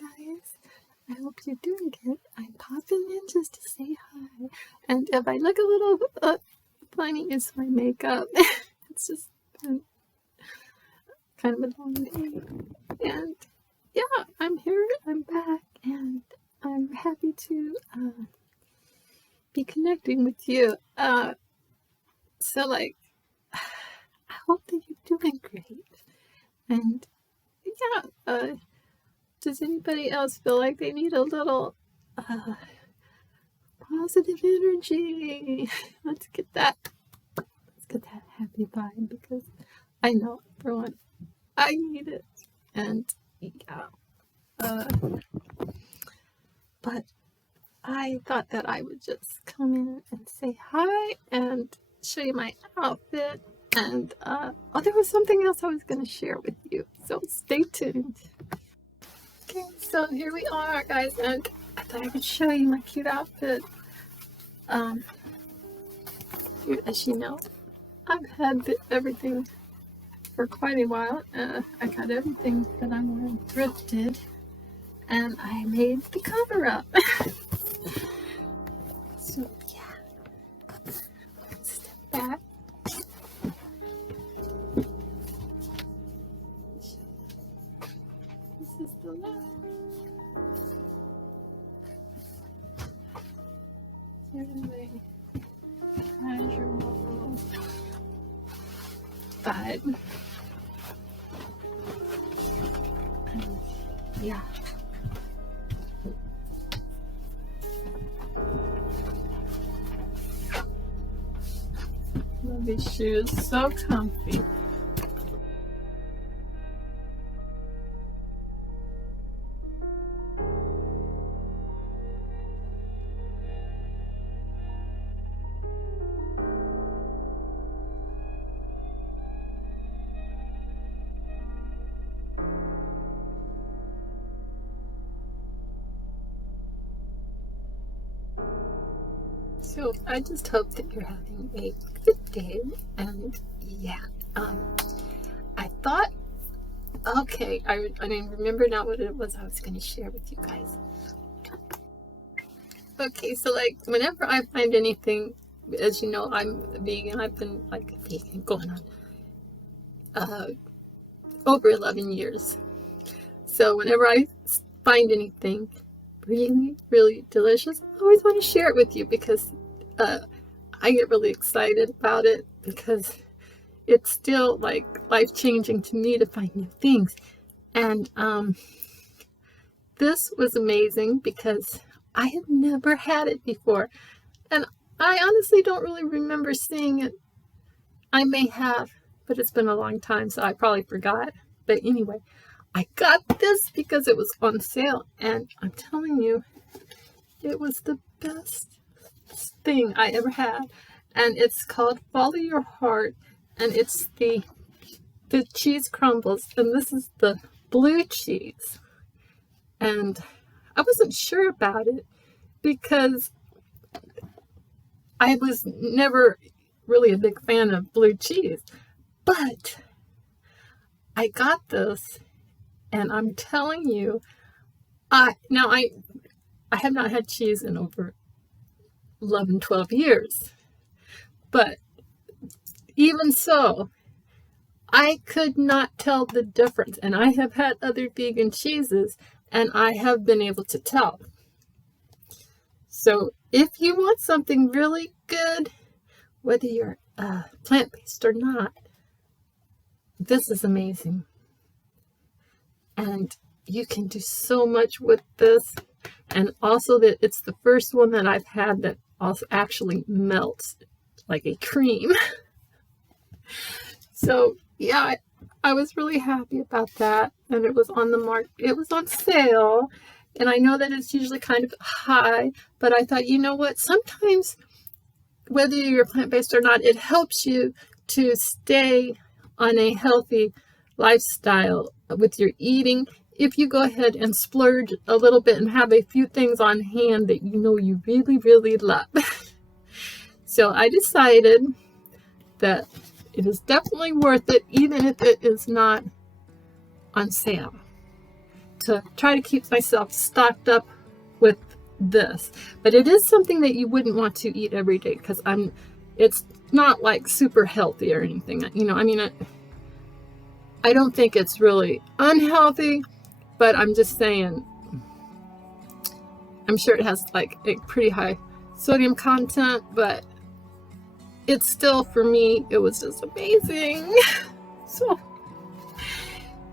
guys. I hope you're doing good. I'm popping in just to say hi. And if I look a little funny, it's my makeup. It's just been kind of a long day. And yeah, I'm here. I'm back. And I'm happy to be connecting with you. So, like, I hope that you're doing great. And yeah, does anybody else feel like they need a little positive energy? Let's get that happy vibe, because I know, for one, I need it. And yeah, but I thought that I would just come in and say hi and show you my outfit. And oh, there was something else I was going to share with you, so stay tuned. Okay, so here we are, guys, and I thought I could show you my cute outfit. As you know, I've had everything for quite a while. I got everything that I'm wearing thrifted, and I made the cover up. So yeah, step back. This is the look. Really casual vibe. And yeah. Love these shoes, so comfy. So I just hope that you're having a good day. And yeah, I thought, okay, I didn't remember now what it was I was going to share with you guys. Okay, so like whenever I find anything, as you know, I'm vegan. I've been like vegan going on over 11 years. So whenever I find anything really, really delicious, I always want to share it with you, because I get really excited about it, because it's still like life-changing to me to find new things. And this was amazing because I had never had it before, and I honestly don't really remember seeing it. I may have, but it's been a long time, so I probably forgot. But anyway, I got this because it was on sale, and I'm telling you, it was the best thing I ever had. And it's called Follow Your Heart, and it's the cheese crumbles, and this is the blue cheese. And I wasn't sure about it because I was never really a big fan of blue cheese, but I got this, and I'm telling you, I have not had cheese in over 11, 12 years, but even so, I could not tell the difference. And I have had other vegan cheeses, and I have been able to tell. So if you want something really good, whether you're plant-based or not, this is amazing. And you can do so much with this. And also that it's the first one that I've had that also actually melts like a cream. So yeah, I was really happy about that. And it was on the market. It was on sale. And I know that it's usually kind of high, but I thought, you know what? Sometimes, whether you're plant-based or not, it helps you to stay on a healthy lifestyle with your eating. If you go ahead and splurge a little bit and have a few things on hand that you know you really, really love. So I decided that it is definitely worth it, even if it is not on sale. to try to keep myself stocked up with this. But it is something that you wouldn't want to eat every day, because it's not like super healthy or anything. You know, I mean, I don't think it's really unhealthy, but I'm just saying, I'm sure it has like a pretty high sodium content, but it's still, for me, it was just amazing. So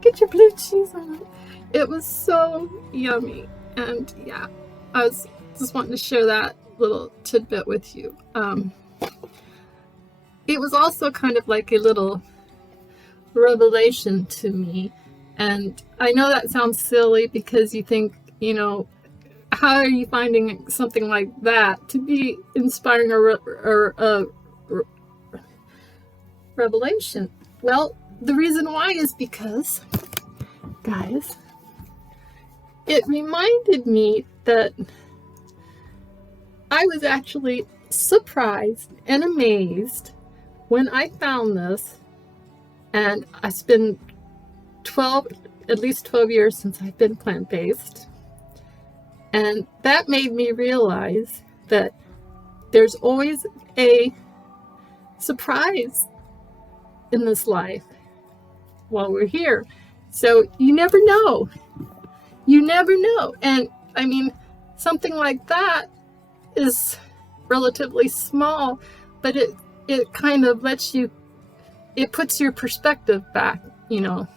get your blue cheese on it. It was so yummy. And yeah, I was just wanting to share that little tidbit with you. It was also kind of like a little revelation to me. And I know that sounds silly, because you think, you know, how are you finding something like that to be inspiring or a revelation? Well, the reason why is because, guys, it reminded me that I was actually surprised and amazed when I found this. And it's been at least 12 years since I've been plant-based. And that made me realize that there's always a surprise in this life while we're here. So you never know. You never know. And I mean, something like that is relatively small, but it kind of lets you, it puts your perspective back, you know.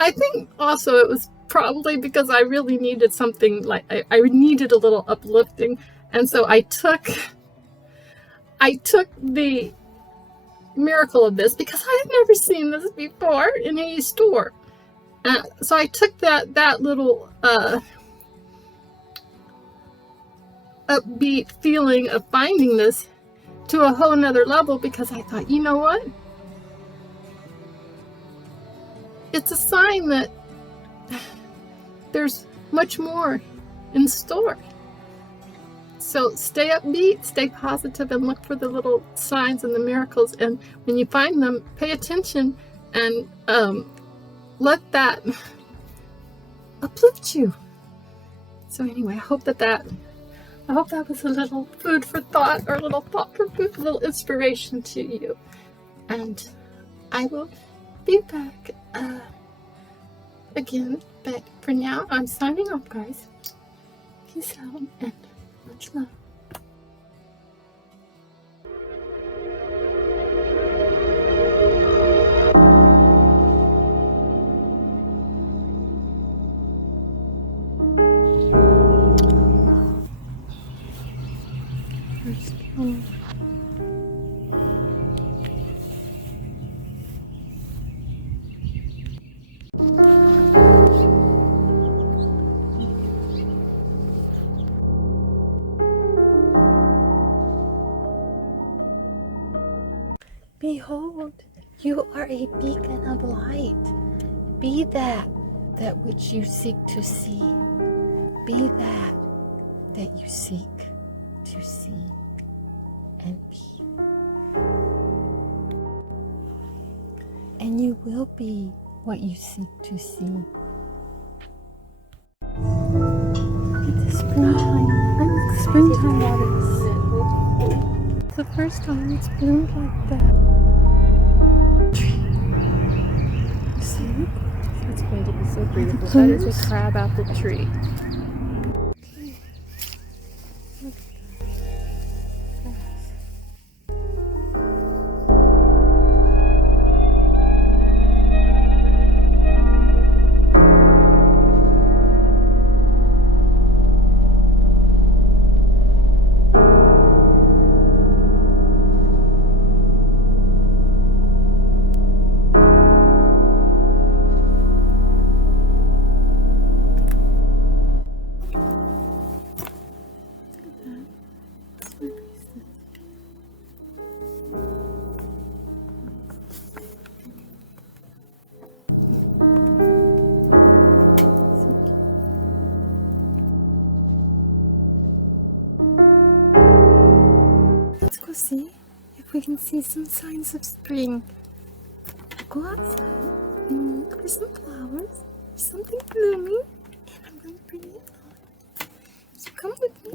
I think also it was probably because I really needed something, like I needed a little uplifting, and so I took the miracle of this, because I had never seen this before in any store. So I took that little upbeat feeling of finding this to a whole nother level, because I thought, you know what? It's a sign that there's much more in store. So stay upbeat, stay positive, and look for the little signs and the miracles. And when you find them, pay attention and let that uplift you. So anyway, I hope that was a little food for thought, or a little thought for food, a little inspiration to you. And I will be back again, but for now, I'm signing off, guys. Peace out and much love. Behold, you are a beacon of light. Be that which you seek to see. Be that you seek to see and be. And you will be what you seek to see. It's springtime. Springtime water. It's the first time it's bloomed like that. See? It's going to be so beautiful. That is a crab out the tree. Let's go see if we can see some signs of spring. Go outside and look for some flowers. something bloomy, and I'm going to bring it on. So come with me.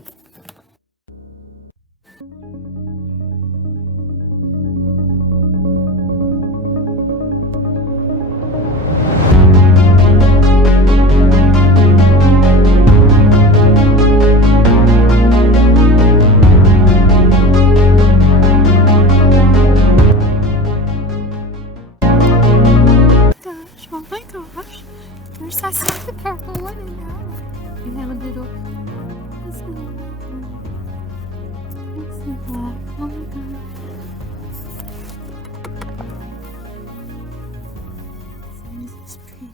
Oh my gosh, there's I see the purple one and now you have a little this little black. Oh my god. This is pretty.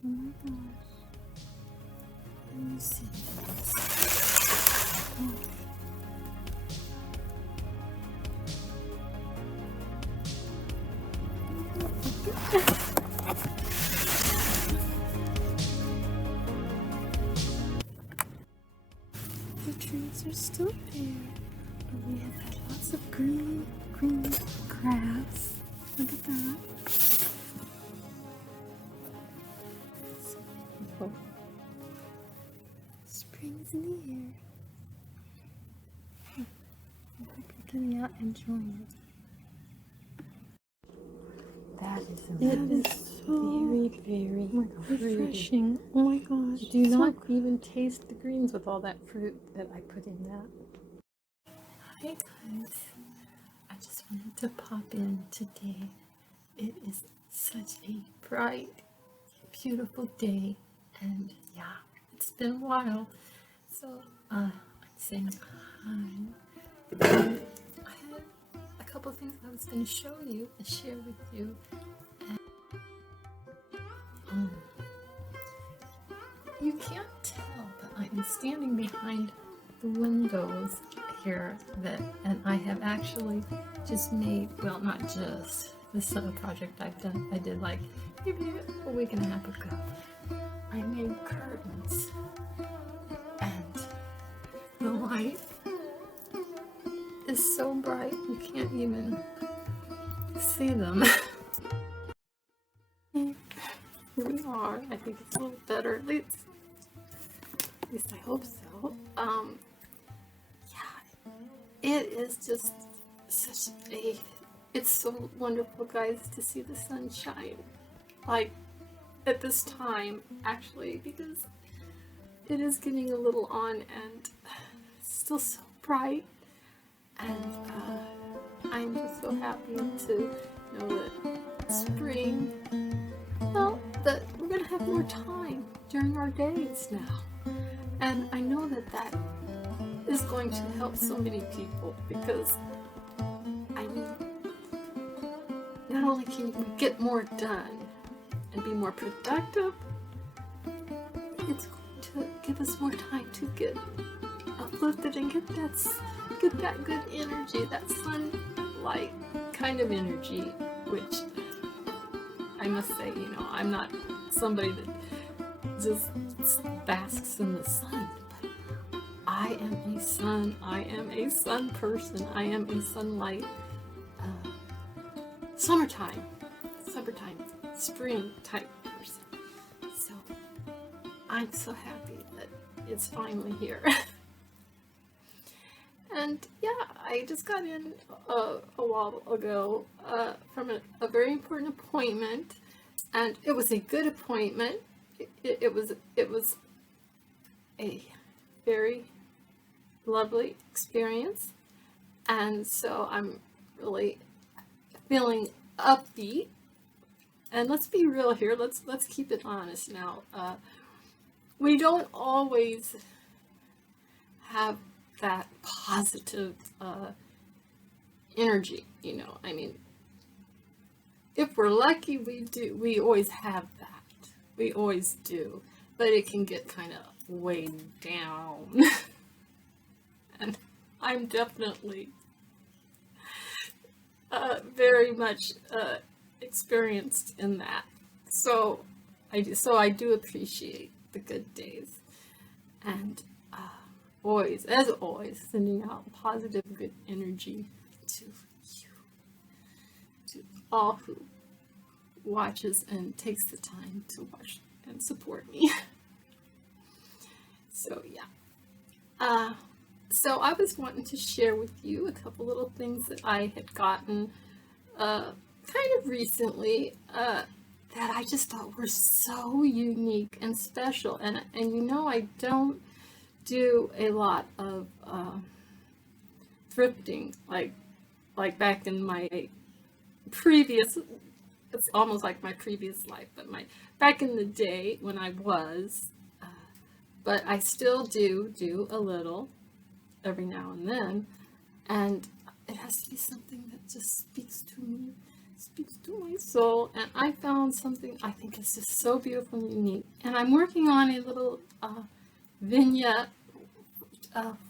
Oh my gosh. Let me see this. Oh. The trees are still there, but we have got lots of green grass. Look at that. Spring's in the air. I hope you're getting out enjoying it. That is It is so very refreshing. Oh my gosh. You do not even taste the greens with all that fruit that I put in that. Hi guys. I just wanted to pop in today. It is such a bright, beautiful day, and yeah, it's been a while. So I'm saying hi. I had a couple of things I was going to show you and share with you. And, you can't tell, but I'm standing behind the windows here and I have actually just made, well, not just, this is a project I did like maybe a week and a half ago. I made curtains, and the light is so bright you can't even see them. Here we are. I think it's a little better, at least I hope so. Yeah, it is just such it's so wonderful, guys, to see the sunshine, like at this time, actually, because it is getting a little on and still so bright, and I'm just so happy to know that spring, well, that we're gonna have more time during our days now, and I know that is going to help so many people, because I mean, not only can you get more done and be more productive, it's going to give us more time to get uplifted and get that good energy, that sunlight kind of energy, which I must say, you know, I'm not somebody that just basks in the sun, but I am a sun person, I am a sunlight, summertime, spring type person. So I'm so happy that it's finally here. And yeah, I just got in a while ago from a very important appointment, and it was a good appointment. It was a very lovely experience, and so I'm really feeling upbeat. And let's be real here. Let's keep it honest now. we don't always have that positive energy, you know. I mean, if we're lucky, we always have that. We always do. But it can get kind of weighed down. And I'm definitely very much experienced in that. So I do appreciate the good days, and always, as always, sending out positive, good energy to you, to all who watches and takes the time to watch and support me. So yeah. So I was wanting to share with you a couple little things that I had gotten kind of recently that I just thought were so unique and special. And you know, I don't do a lot of thrifting like back in my previous, it's almost like my previous life, but back in the day when I was, but I still do a little every now and then, and it has to be something that just speaks to me, speaks to my soul. And I found something I think is just so beautiful and unique, and I'm working on a little vignette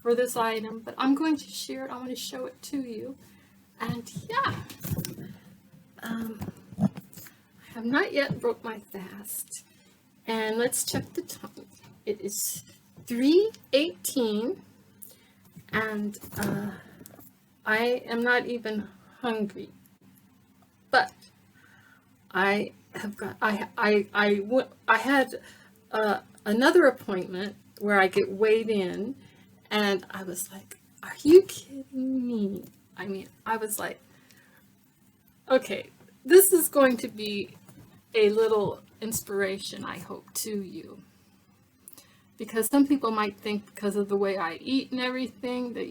for this item, but I'm going to share it. I want to show it to you. And yeah, I have not yet broke my fast, and let's check the time. It is 3:18, and I am not even hungry, but I had another appointment where I get weighed in, and I was like, are you kidding me? I mean, I was like, okay, this is going to be a little inspiration, I hope, to you. Because some people might think, because of the way I eat and everything, that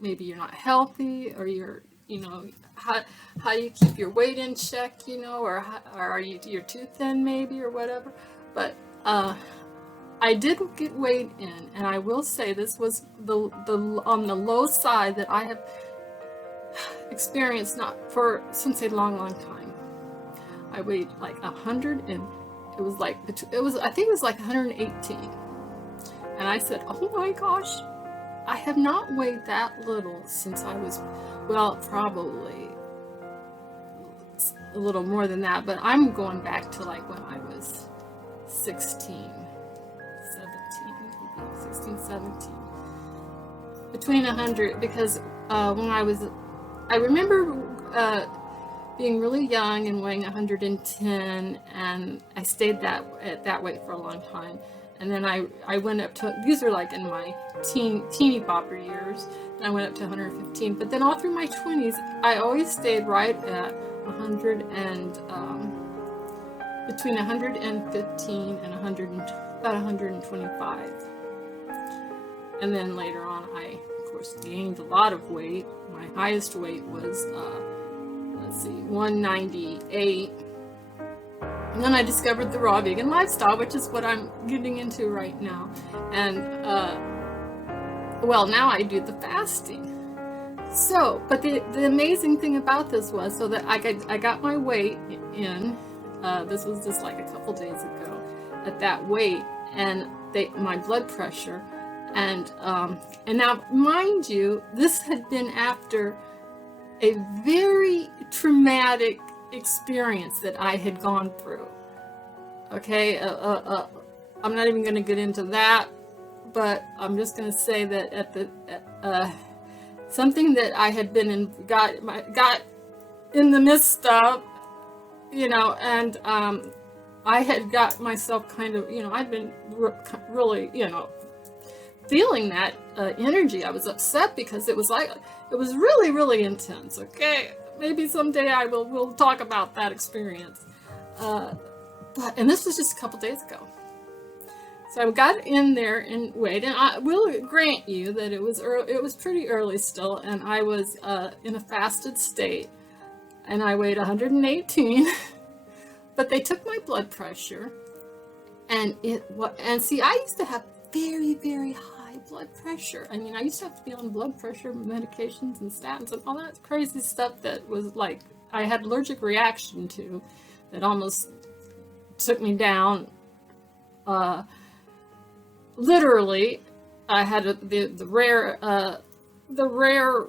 maybe you're not healthy, or you're, you know, how you keep your weight in check, you know, or are you're too thin maybe, or whatever. But I did get weighed in, and I will say this was the on the low side that I have experienced since a long time. I weighed like 100, and it was I think it was like 118. And I said, oh my gosh, I have not weighed that little since I was, well, probably a little more than that, but I'm going back to like when I was 16, 17. Between 100, because when I remember being really young and weighing 110, and I stayed at that weight for a long time. And then I went up to, these are like in my teeny bopper years, and I went up to 115. But then all through my 20s, I always stayed right at 100 and between 115 and about 125. And then later on, I of course gained a lot of weight. My highest weight was 198. And then I discovered the raw vegan lifestyle, which is what I'm getting into right now. And, well, now I do the fasting. So, but the amazing thing about this was, so that I got my weight in, this was just like a couple days ago, at that weight, and my blood pressure, and now, mind you, this had been after a very traumatic experience that I had gone through. Okay, I'm not even going to get into that, but I'm just going to say that something that I had been got in the midst of, you know, and I had got myself kind of, you know, I'd been really, you know, feeling that energy. I was upset because it was really, really intense. Okay, maybe someday we'll talk about that experience. And this was just a couple days ago. So I got in there and weighed, and I will grant you that it was pretty early still, and I was in a fasted state, and I weighed 118. But they took my blood pressure, And see, I used to have very, very high blood pressure. I mean, I used to have to be on blood pressure medications and statins and all that crazy stuff that was like I had allergic reaction to, that almost took me down. Literally, I had the rare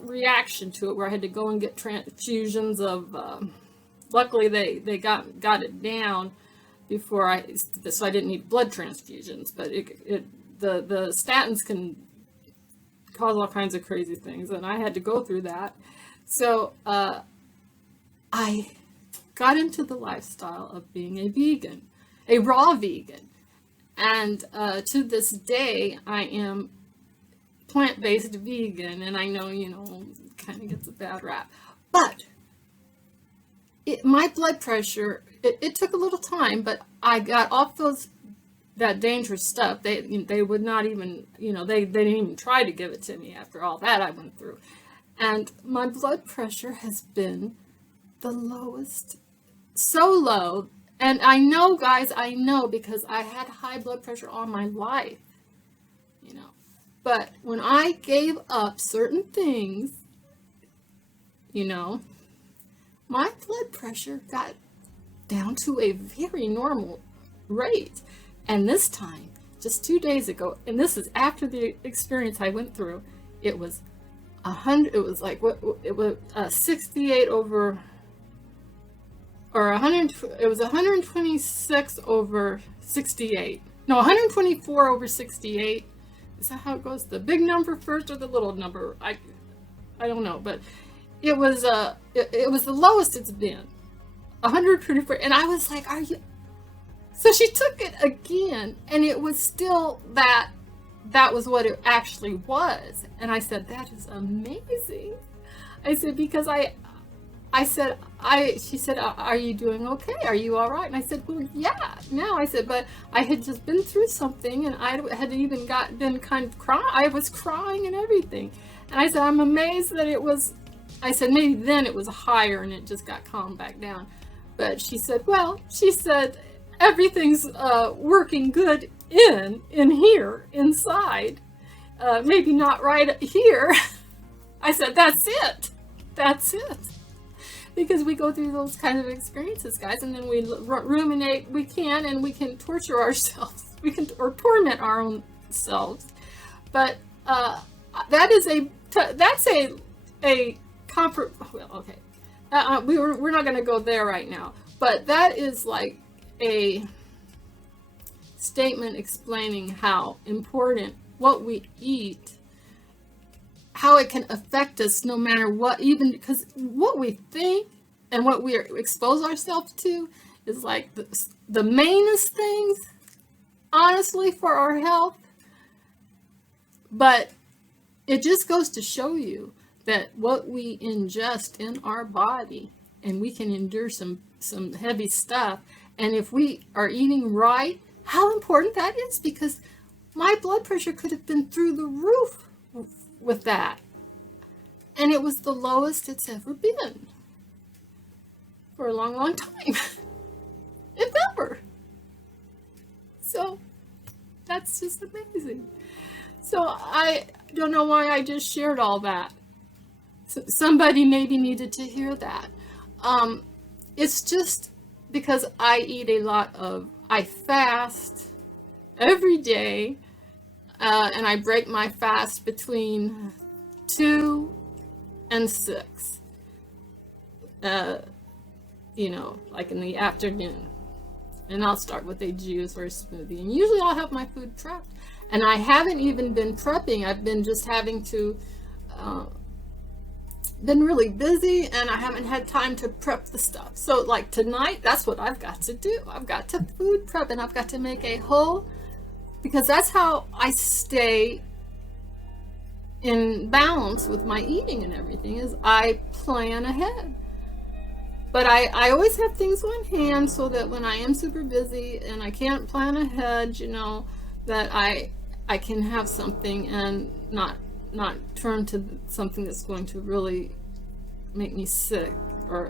reaction to it where I had to go and get transfusions of. Luckily, they got it down before so I didn't need blood transfusions. But the statins can cause all kinds of crazy things, and I had to go through that. So I got into the lifestyle of being a vegan, a raw vegan, and to this day I am plant-based vegan, and I know, kind of gets a bad rap, but my blood pressure, it took a little time, but I got off that dangerous stuff. They would not even, they didn't even try to give it to me after all that I went through. And my blood pressure has been the lowest, so low. And I know, guys, because I had high blood pressure all my life, But when I gave up certain things, my blood pressure got down to a very normal rate. And this time, just 2 days ago, and this is after the experience I went through, it was 100. It was like it was 68 over, or 100. It was 126 over 68. No, 124 over 68. Is that how it goes? The big number first or the little number? I don't know, but it was it was the lowest it's been, 124. And I was like, "Are you?" So she took it again, and it was still that was what it actually was. And I said, "That is amazing." I said, because she said, "Are you doing okay? Are you all right?" And I said, "Well, yeah." Now I said, but I had just been through something, and I had even been kind of crying. I was crying and everything. And I said, "I'm amazed that it was." I said, "Maybe then it was higher and it just got calmed back down." But she said, "Well," she said, "everything's working good in here, inside. Maybe not right here." I said, "That's it. That's it." Because we go through those kind of experiences, guys, and then we ruminate. We can torture ourselves. Or torment our own selves. But that's a comfort. Well, okay. We're not going to go there right now. But that is like a statement explaining how important what we eat, how it can affect us no matter what, even because what we think and what we expose ourselves to is like the mainest things, honestly, for our health. But it just goes to show you that what we ingest in our body, and we can endure some heavy stuff, and if we are eating right, how important that is, because my blood pressure could have been through the roof with that, and it was the lowest it's ever been for a long, long time, if ever. So that's just amazing. So I don't know why I just shared all that. Somebody maybe needed to hear that. It's just because I fast every day, and I break my fast between 2 and 6, like in the afternoon. And I'll start with a juice or a smoothie. And usually I'll have my food prepped. And I haven't even been prepping. I've been just having to, been really busy, and I haven't had time to prep the stuff. So like tonight, that's what I've got to do. I've got to food prep, and I've got to make a whole, because that's how I stay in balance with my eating and everything, is I plan ahead. But I always have things on hand so that when I am super busy and I can't plan ahead, that I can have something and not turn to something that's going to really make me sick or,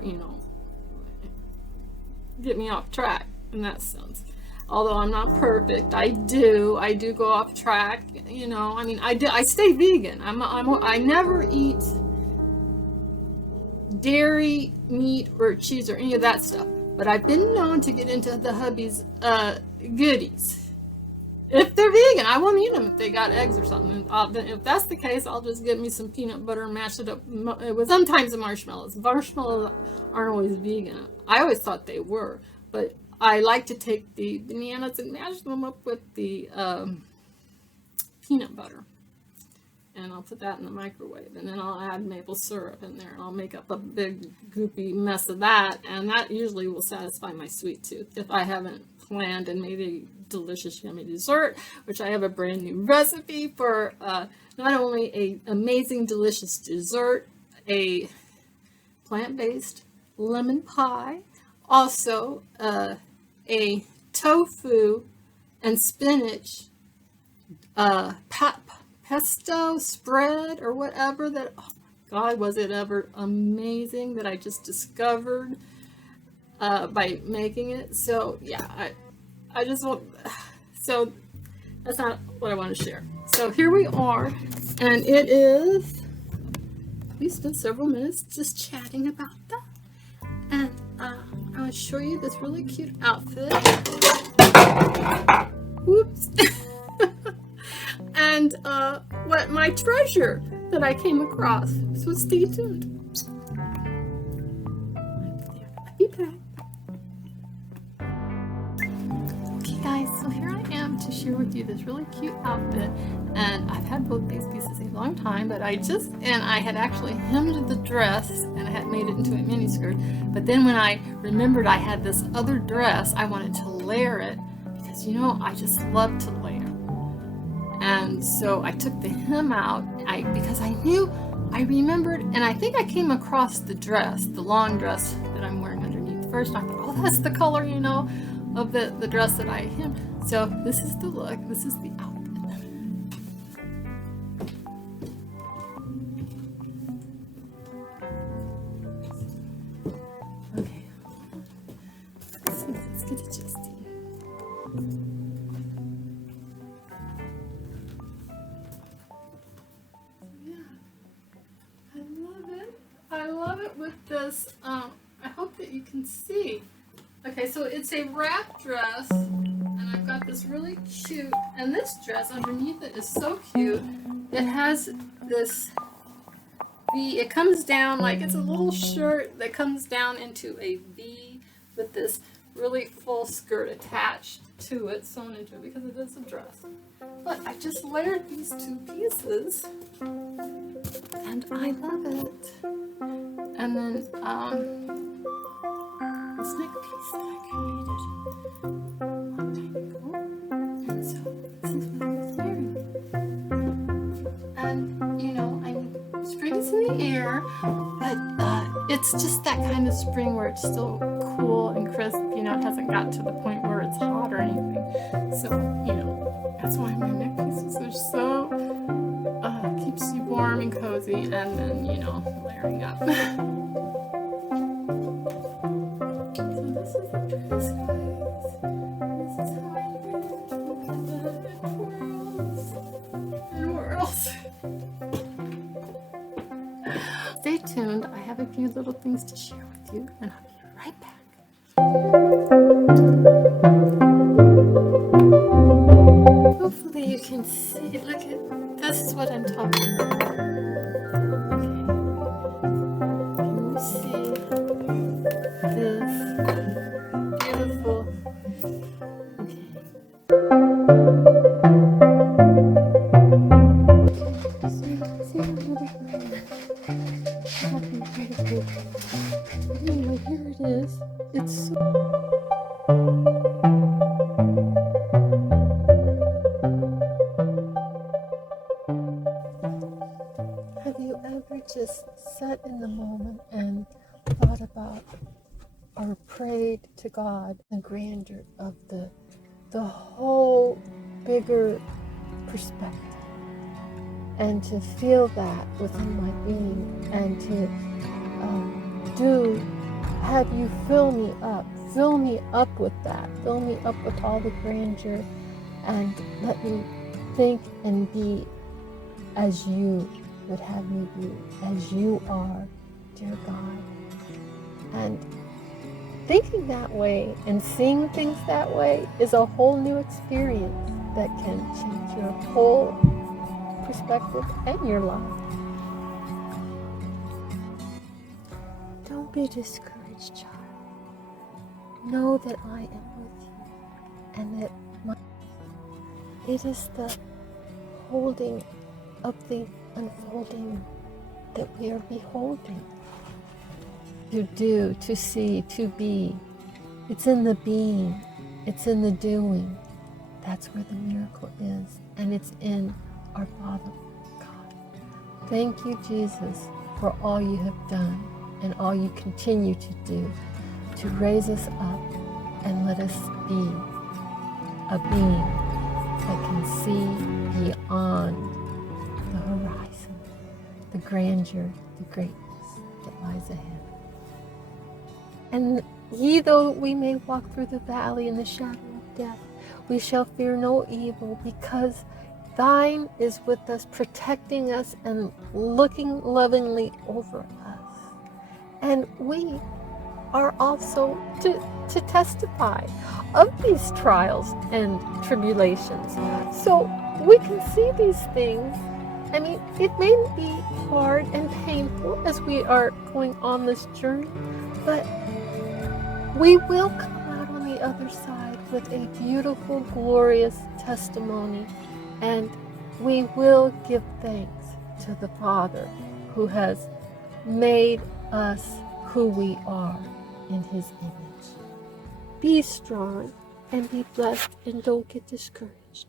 get me off track in that sense. although I'm not perfect. I do go off track, you know. I mean, I stay vegan. I never eat dairy, meat, or cheese, or any of that stuff. But I've been known to get into the hubby's goodies. If they're vegan, I won't eat them if they got eggs or something. If that's the case, I'll just get me some peanut butter and mash it up with sometimes the marshmallows. Marshmallows aren't always vegan. I always thought they were, but I like to take the bananas and mash them up with the peanut butter. And I'll put that in the microwave, and then I'll add maple syrup in there, and I'll make up a big goopy mess of that, and that usually will satisfy my sweet tooth if I haven't planned and made a delicious yummy dessert, which I have a brand new recipe for not only a amazing delicious dessert, a plant-based lemon pie, also a tofu and spinach pesto spread or whatever that, oh God, was it ever amazing, that I just discovered by making it. So yeah, I just want, so that's not what I want to share. So here we are, and it is, we spent several minutes just chatting about that, and I want to show you this really cute outfit. Whoops. And what my treasure that I came across. So stay tuned. I'll be back. Okay guys, so here I am to share with you this really cute outfit, and I've had both these pieces a long time, but I had actually hemmed the dress and I had made it into a mini skirt, but then when I remembered I had this other dress, I wanted to layer it because, you know, I just love to layer. And so I took the hem out because I remembered, and I think I came across the dress, the long dress that I'm wearing underneath first. I thought, oh, that's the color, you know, of the dress that I hemmed. So this is the look, this is the outfit. Okay, let's get adjusted. I love it with this, I hope that you can see. Okay, so it's a wrap dress, and I've got this really cute, and this dress underneath it is so cute. It has this V, it comes down like it's a little shirt that comes down into a V with this really full skirt attached to it, sewn into it, because it is a dress. But I just layered these two pieces, and I love it. And then this neck piece that I created a long time ago, and so this is what I was wearing. And you know, I mean, spring's in the air, but it's just that kind of spring where it's still cool and crisp. You know, it hasn't got to the point where it's hot or anything. So you know, that's why my neck pieces are so keeps you warm and cozy, and then, you know, layering up. So this is the dress, guys. This is how I wear it. It twirls. And where else? Stay tuned. I have a few little things to share with you, and I'll be right back. Hopefully you can see. Look at, this is what I'm talking about. Okay. Can you see this beautiful? Okay. See a little bit. Anyway, here it is. It's so just sat in the moment and thought about or prayed to God the grandeur of the whole bigger perspective, and to feel that within my being, and to have you fill me up fill me up with that. Fill me up with all the grandeur, and let me think and be as you would have me be, as you are, dear God. And thinking that way and seeing things that way is a whole new experience that can change your whole perspective and your life. Don't be discouraged, child. Know that I am with you, and that it is the holding of the unfolding that we are beholding. To do, to see, to be. It's in the being. It's in the doing. That's where the miracle is. And it's in our Father God. Thank you, Jesus, for all you have done and all you continue to do to raise us up and let us be a being that can see beyond the horizon, the grandeur, the greatness that lies ahead. And ye, though we may walk through the valley in the shadow of death, we shall fear no evil, because thine is with us, protecting us and looking lovingly over us. And we are also to testify of these trials and tribulations. So we can see these things. I mean, it may be hard and painful as we are going on this journey, but we will come out on the other side with a beautiful, glorious testimony, and we will give thanks to the Father who has made us who we are in His image. Be strong and be blessed, and don't get discouraged.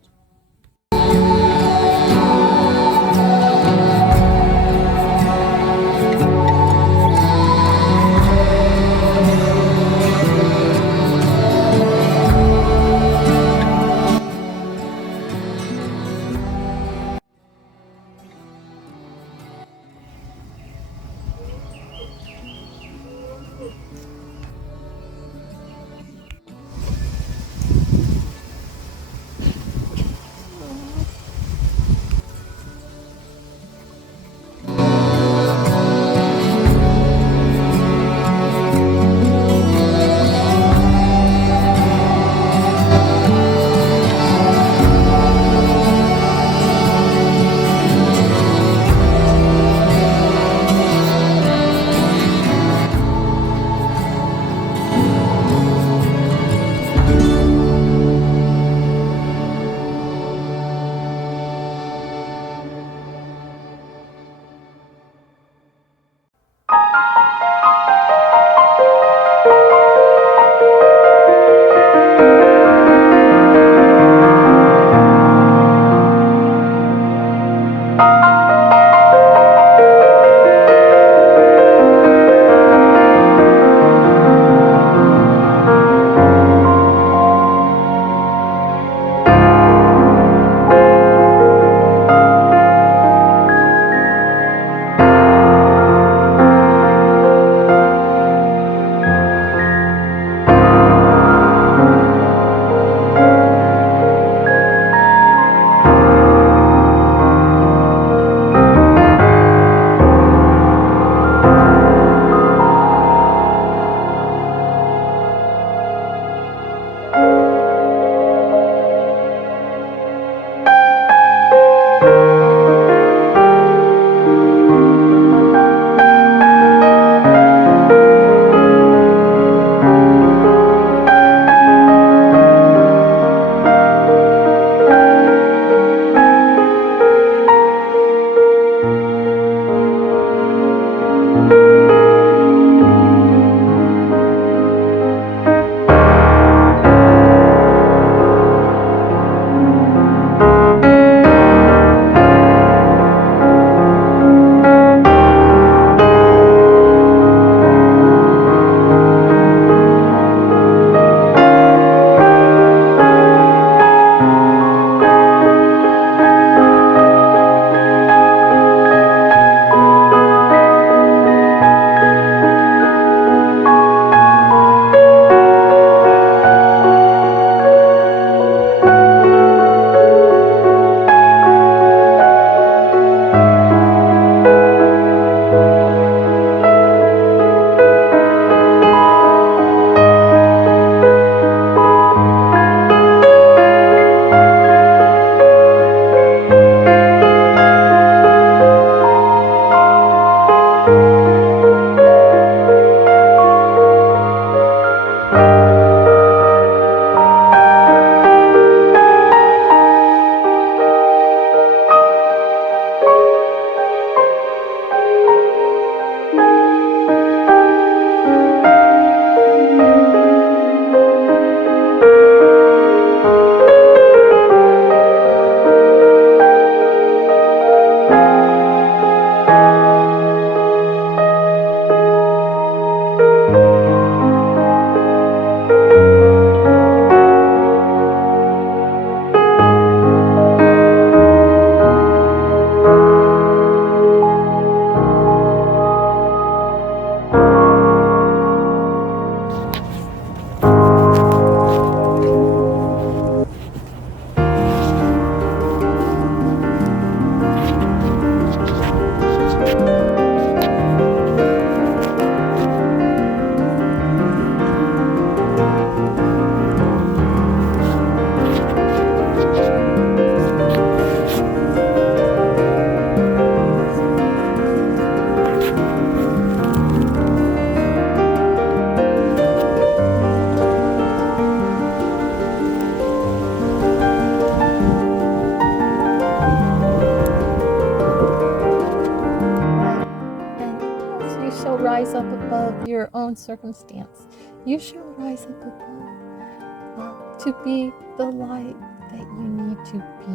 rise up above your own circumstance. You shall rise up above to be the light that you need to be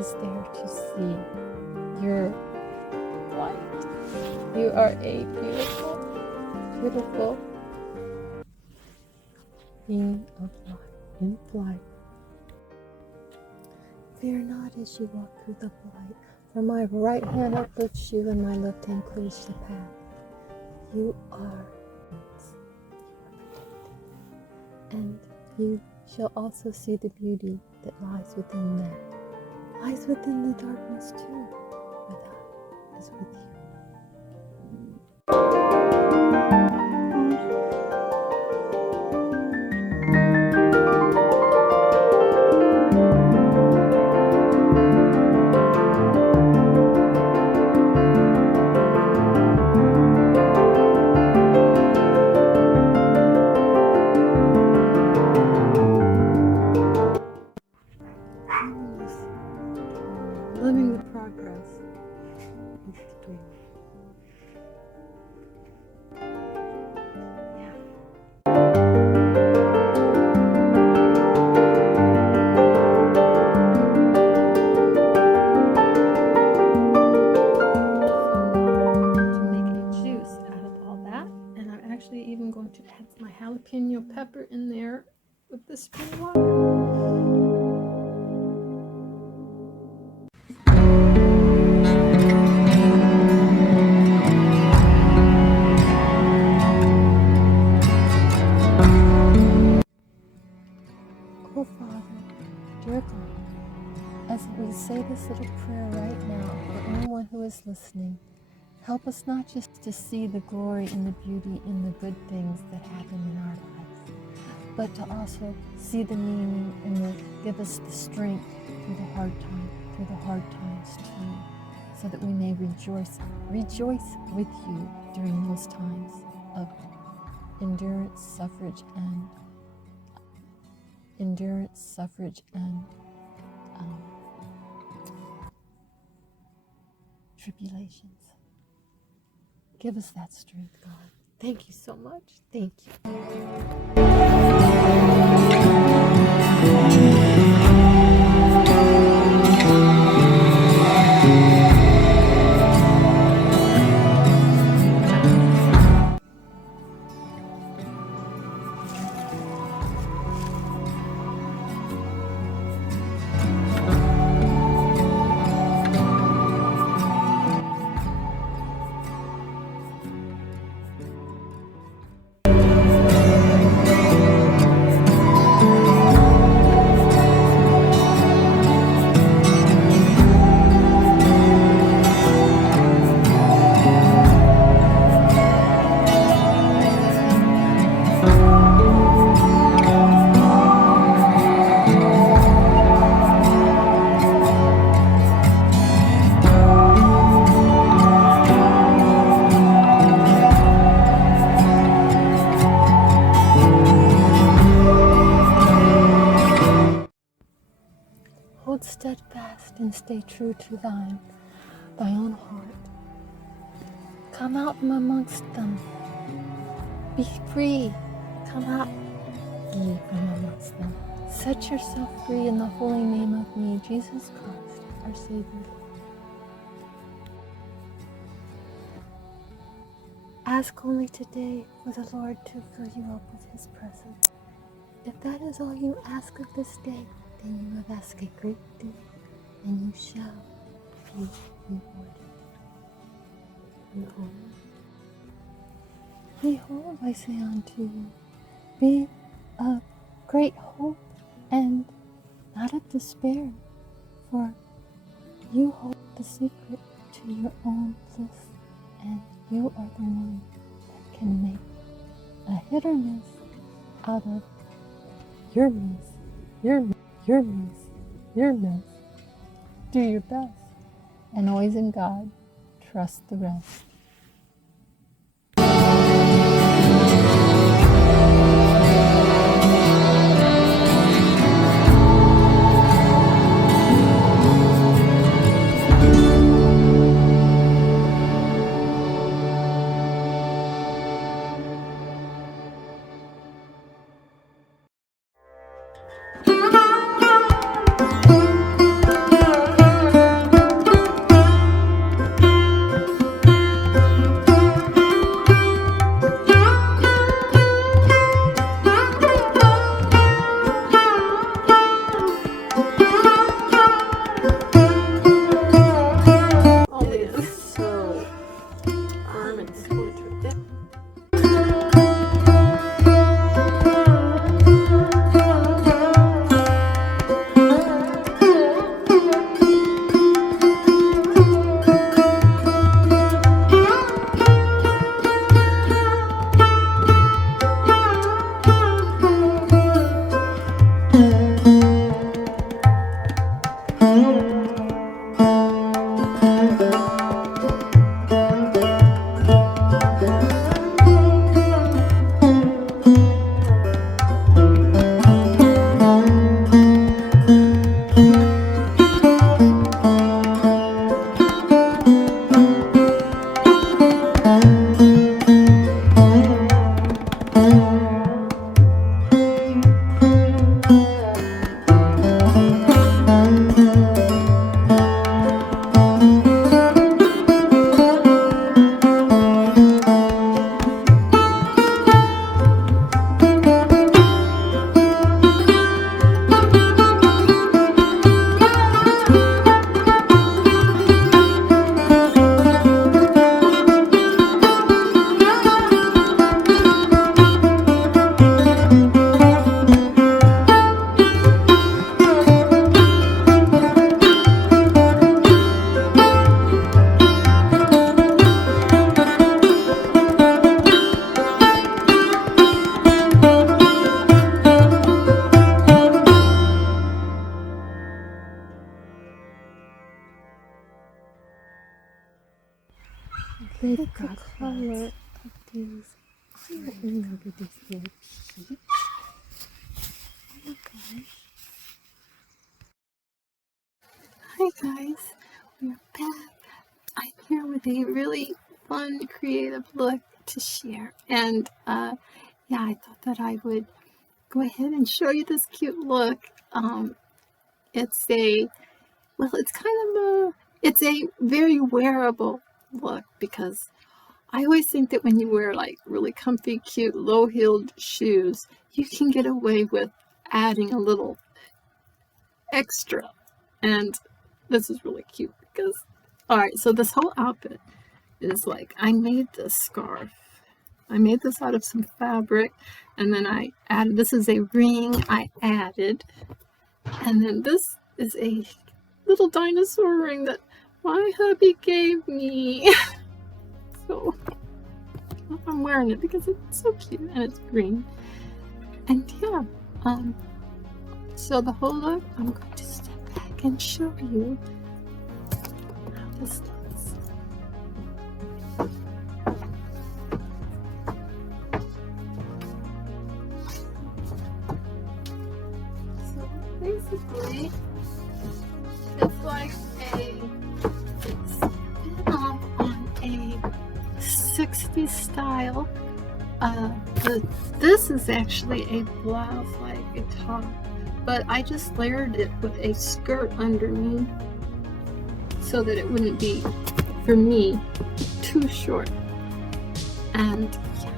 is there to see your light. You are a beautiful, beautiful being of light, in flight. Fear not as you walk through the light, for my right hand uplifts you and my left hand clears the path. You are protected, and you shall also see the beauty that lies within that. Lies within the darkness too, for that is with you. Living the progress is the dream. Yeah. To make a juice out of all that, and I'm actually even going to add my jalapeno pepper in there with the spring water. Oh Father, dear God, as we say this little prayer right now for anyone who is listening, help us not just to see the glory and the beauty and the good things that happen in our lives, but to also see the meaning and give us the strength through the hard times too, so that we may rejoice with you during those times of endurance, suffrage, and tribulations. Give us that strength, God. Thank you so much. Thank you. Hold steadfast and stay true to thy own heart. Come out from amongst them. Be free. Come out ye from amongst them. Set yourself free in the holy name of me, Jesus Christ, our Savior. Ask only today for the Lord to fill you up with His presence. If that is all you ask of this day, then you have asked a great thing, and you shall be rewarded. Behold, I say unto you, be of great hope and not of despair, for you hold the secret to your own bliss, and you are the one that can make a hit or miss out of your miss, your miss. Do your best, and always in God, trust the rest. They've got the color of these. I don't remember these being peach. Oh my gosh. Hi guys, we're back. I'm here with a really fun, creative look to share. And yeah, I thought that I would go ahead and show you this cute look. It's it's a very wearable look, because I always think that when you wear like really comfy, cute, low-heeled shoes, you can get away with adding a little extra. And this is really cute because, alright, so this whole outfit is like, I made this scarf. I made this out of some fabric, and then I added, this is a ring I added, and then this is a little dinosaur ring that my hubby gave me. So I'm wearing it because it's so cute and it's green. And yeah, so the whole look, I'm going to step back and show you how this looks. So basically, it's like a spin-off on a 60s style. This is actually a blouse, like a top, but I just layered it with a skirt underneath so that it wouldn't be, for me, too short. And yeah,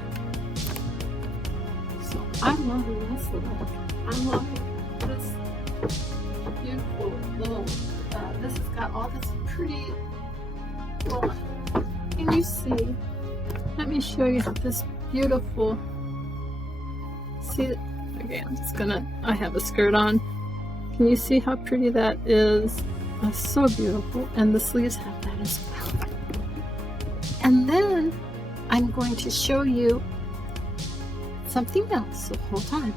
so I'm loving this look. I'm loving this beautiful little, this has got all this pretty, well, can you see? Let me show you this beautiful, see, okay, I have a skirt on. Can you see how pretty that is? That's so beautiful. And the sleeves have that as well. And then I'm going to show you something else, so hold on.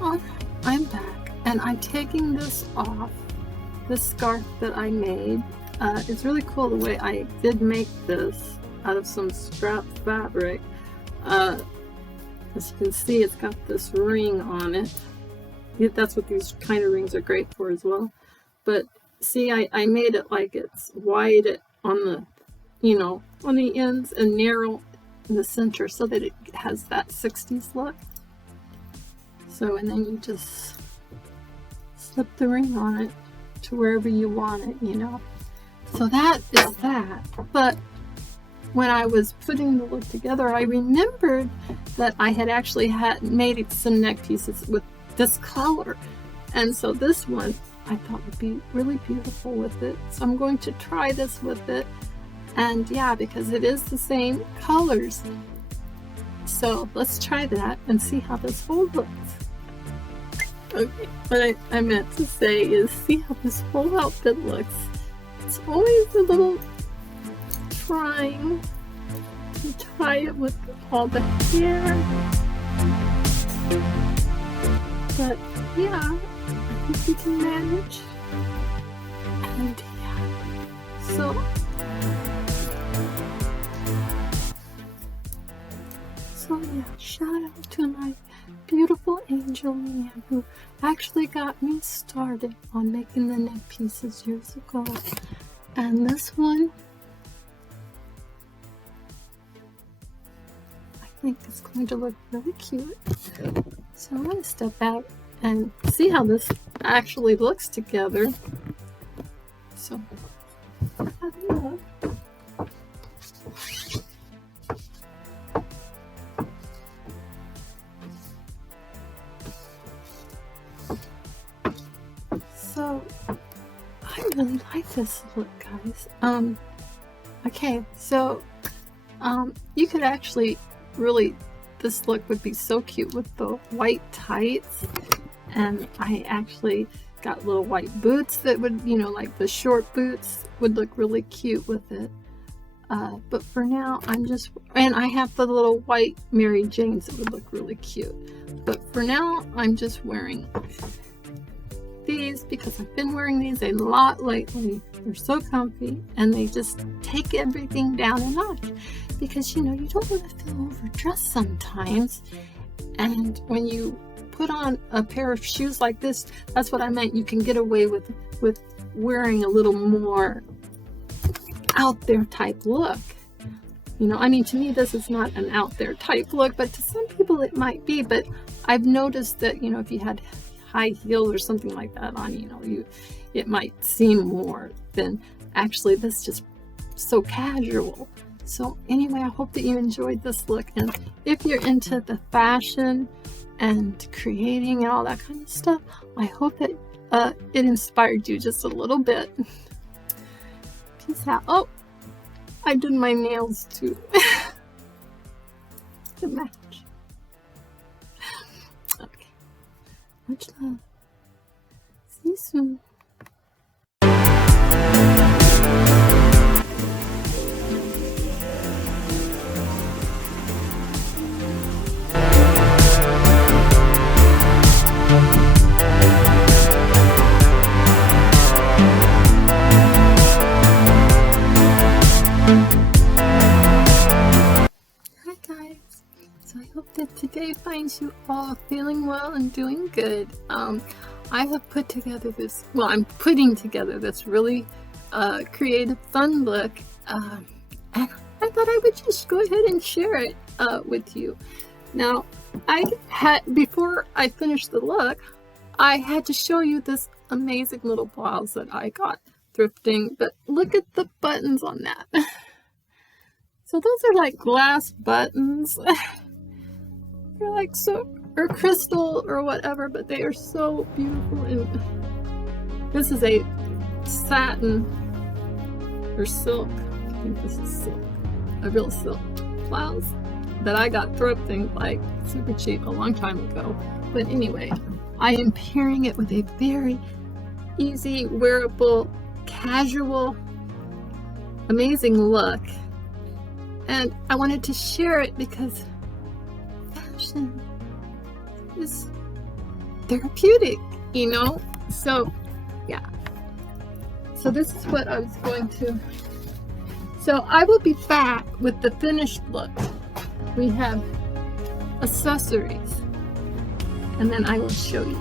Alright, I'm back, and I'm taking this off, this scarf that I made. It's really cool the way I did make this out of some scrap fabric. As you can see, it's got this ring on it. That's what these kind of rings are great for as well. But see, I made it like it's wide on the, on the ends and narrow in the center so that it has that 60s look. So, and then you just slip the ring on it to wherever you want it, So that is that. But when I was putting the look together, I remembered that I had actually made some neck pieces with this color. And so this one I thought would be really beautiful with it. So I'm going to try this with it. And yeah, because it is the same colors. So let's try that and see how this whole looks. Okay, what I meant to say is, see how this whole outfit looks. It's always a little trying to tie it with all the hair, but yeah, I think we can manage. And yeah, so yeah, shout out to my beautiful angel man, who actually got me started on making the neck pieces years ago. And this one, I think it's going to look really cute. So I'm going to step out and see how this actually looks together. So, have a look. So, I really like this look, guys. Okay, so, you could actually really, this look would be so cute with the white tights, and I actually got little white boots that would, like the short boots would look really cute with it. But for now, and I have the little white Mary Janes that would look really cute. But for now, I'm just wearing like these because I've been wearing these a lot lately. They're so comfy and they just take everything down a notch because you don't want to feel overdressed sometimes. And when you put on a pair of shoes like this, that's what I meant. You can get away with wearing a little more out there type look. To me, this is not an out there type look, but to some people it might be. But I've noticed that, if you had high heels or something like that on, it might seem more than actually this just so casual. So anyway, I hope that you enjoyed this look. And if you're into the fashion and creating and all that kind of stuff, I hope that it inspired you just a little bit. Peace out. Oh, I did my nails too. To match. Okay. Much love. See you soon. Today finds you all feeling well and doing good. I have put together I'm putting together this really creative, fun look, and I thought I would just go ahead and share it with you. Now, before I finished the look, I had to show you this amazing little blouse that I got thrifting, but look at the buttons on that. So those are like glass buttons. They're like or crystal or whatever, but they are so beautiful. And this is a satin or silk. I think this is silk, a real silk blouse that I got thrifting like super cheap a long time ago. But anyway, I am pairing it with a very easy, wearable, casual, amazing look. And I wanted to share it because fashion is therapeutic, So, yeah. So this is what I was going to. So I will be back with the finished look. We have accessories, and then I will show you.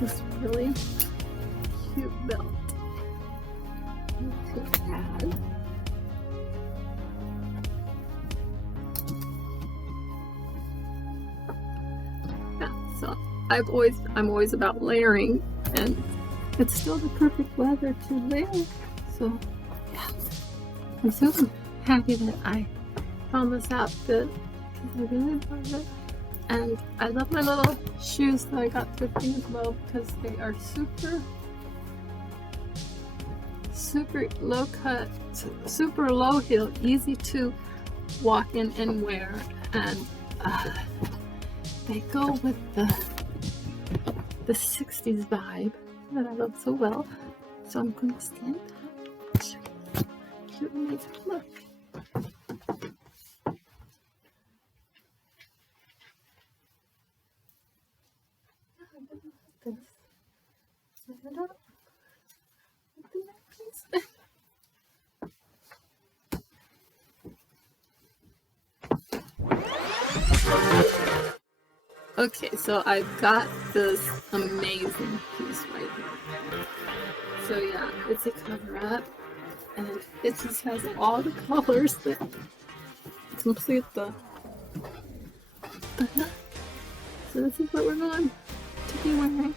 This really cute belt to add. Yeah, so I'm always about layering, and it's still the perfect weather to layer. So yeah, I'm so happy that I found this outfit because I really love it. And I love my little shoes that I got thrifting as well because they are super low cut, super low heel, easy to walk in and wear, and they go with the 60s vibe that I love so well. So I'm going to stand up. Show you this cute, amazing look. Okay, so I've got this amazing piece right here. So yeah, it's a cover up, and it just has all the colors that complete the look. So this is what we're going to be wearing.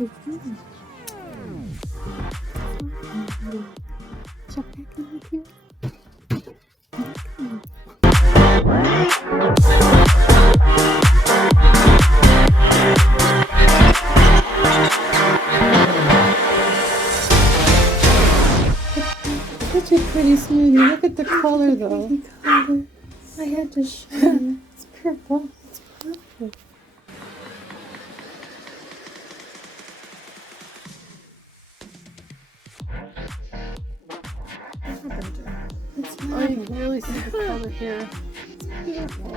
Check back in with you. Such a pretty smoothie. Look at the color though. Color. I had to show you. It's purple. It's purple. Oh, you can really see the color here. It's beautiful.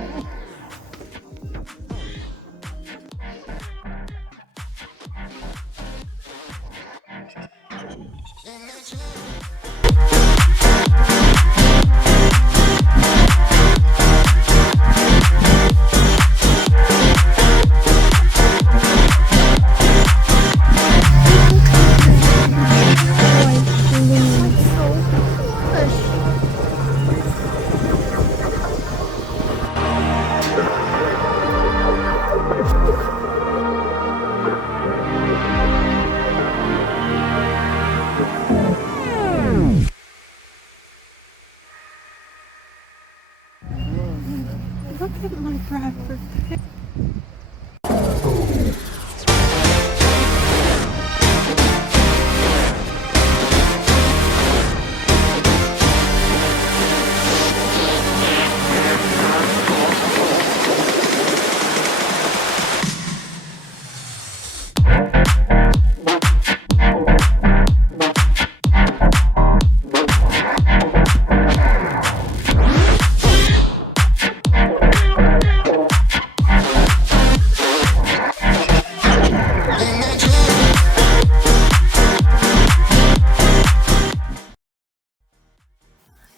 Look at my Bradford pic.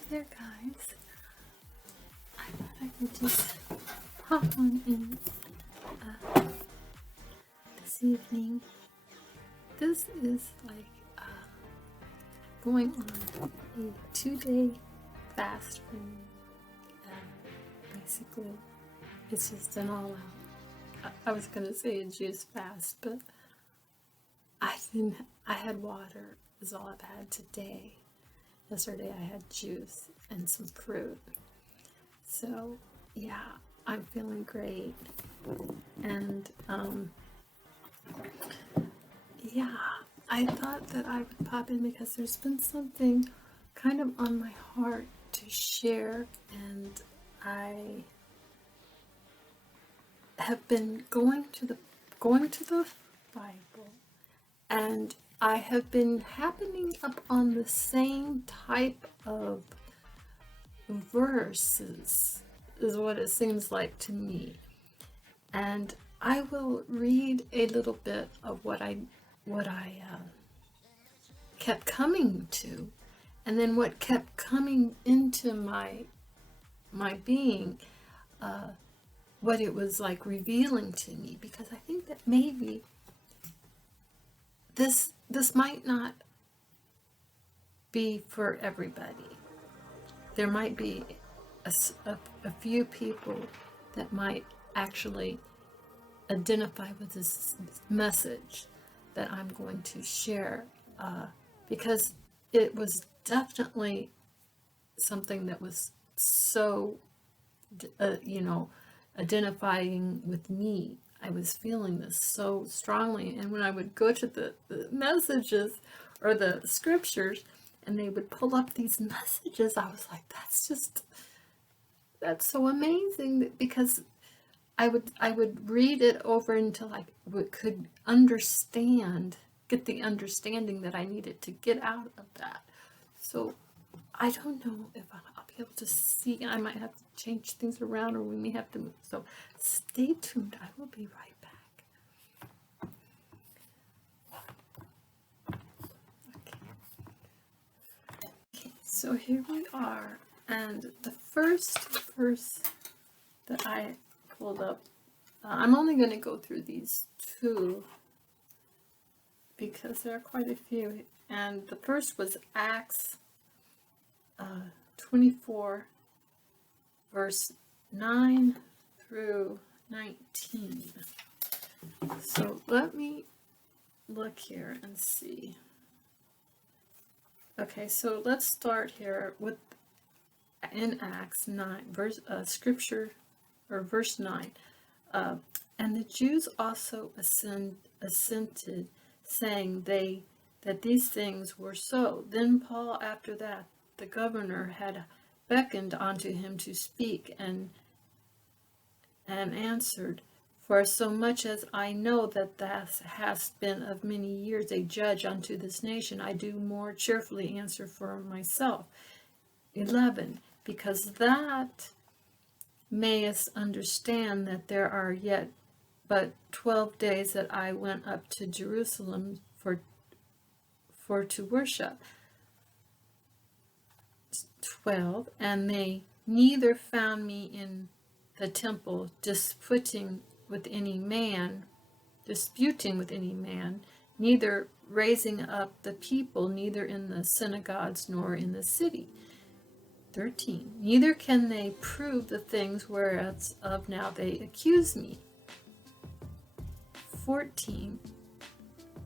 There, guys. I thought I would just pop on in this evening. This is like going on a 2-day fast for me. Basically, it's just an all-out. I was gonna say a juice fast, but I had water. Is all I've had today. Yesterday I had juice and some fruit. So yeah, I'm feeling great. And yeah, I thought that I would pop in because there's been something kind of on my heart to share, and I have been going to the Bible, and I have been happening up on the same type of verses, is what it seems like to me. And I will read a little bit of what I kept coming to, and then what kept coming into my being, what it was like revealing to me, because I think that maybe this might not be for everybody. There might be a few people that might actually identify with this message that I'm going to share, because it was definitely something that was so, identifying with me. I was feeling this so strongly, and when I would go to the messages or the scriptures and they would pull up these messages, I was like, that's so amazing, because I would read it over until I could get the understanding that I needed to get out of that. So I don't know if I'll be able to see. I might have to change things around, or we may have to move. So stay tuned. I will be right back. Okay, so here we are. And the first verse that I pulled up, I'm only going to go through these two because there are quite a few. And the first was Acts 24, verse 9 through 19. So let me look here and see. Okay, so let's start here with in Acts 9, scripture, or verse 9. And the Jews also assented, saying that these things were so. Then Paul, after that the governor had beckoned unto him to speak, and answered, For so much as I know that thou hast been of many years a judge unto this nation, I do more cheerfully answer for myself. 11. Because that mayest understand that there are yet but 12 days that I went up to Jerusalem for to worship. 12. And they neither found me in the temple disputing with any man, neither raising up the people, neither in the synagogues nor in the city. 13. Neither can they prove the things whereas of now they accuse me. 14.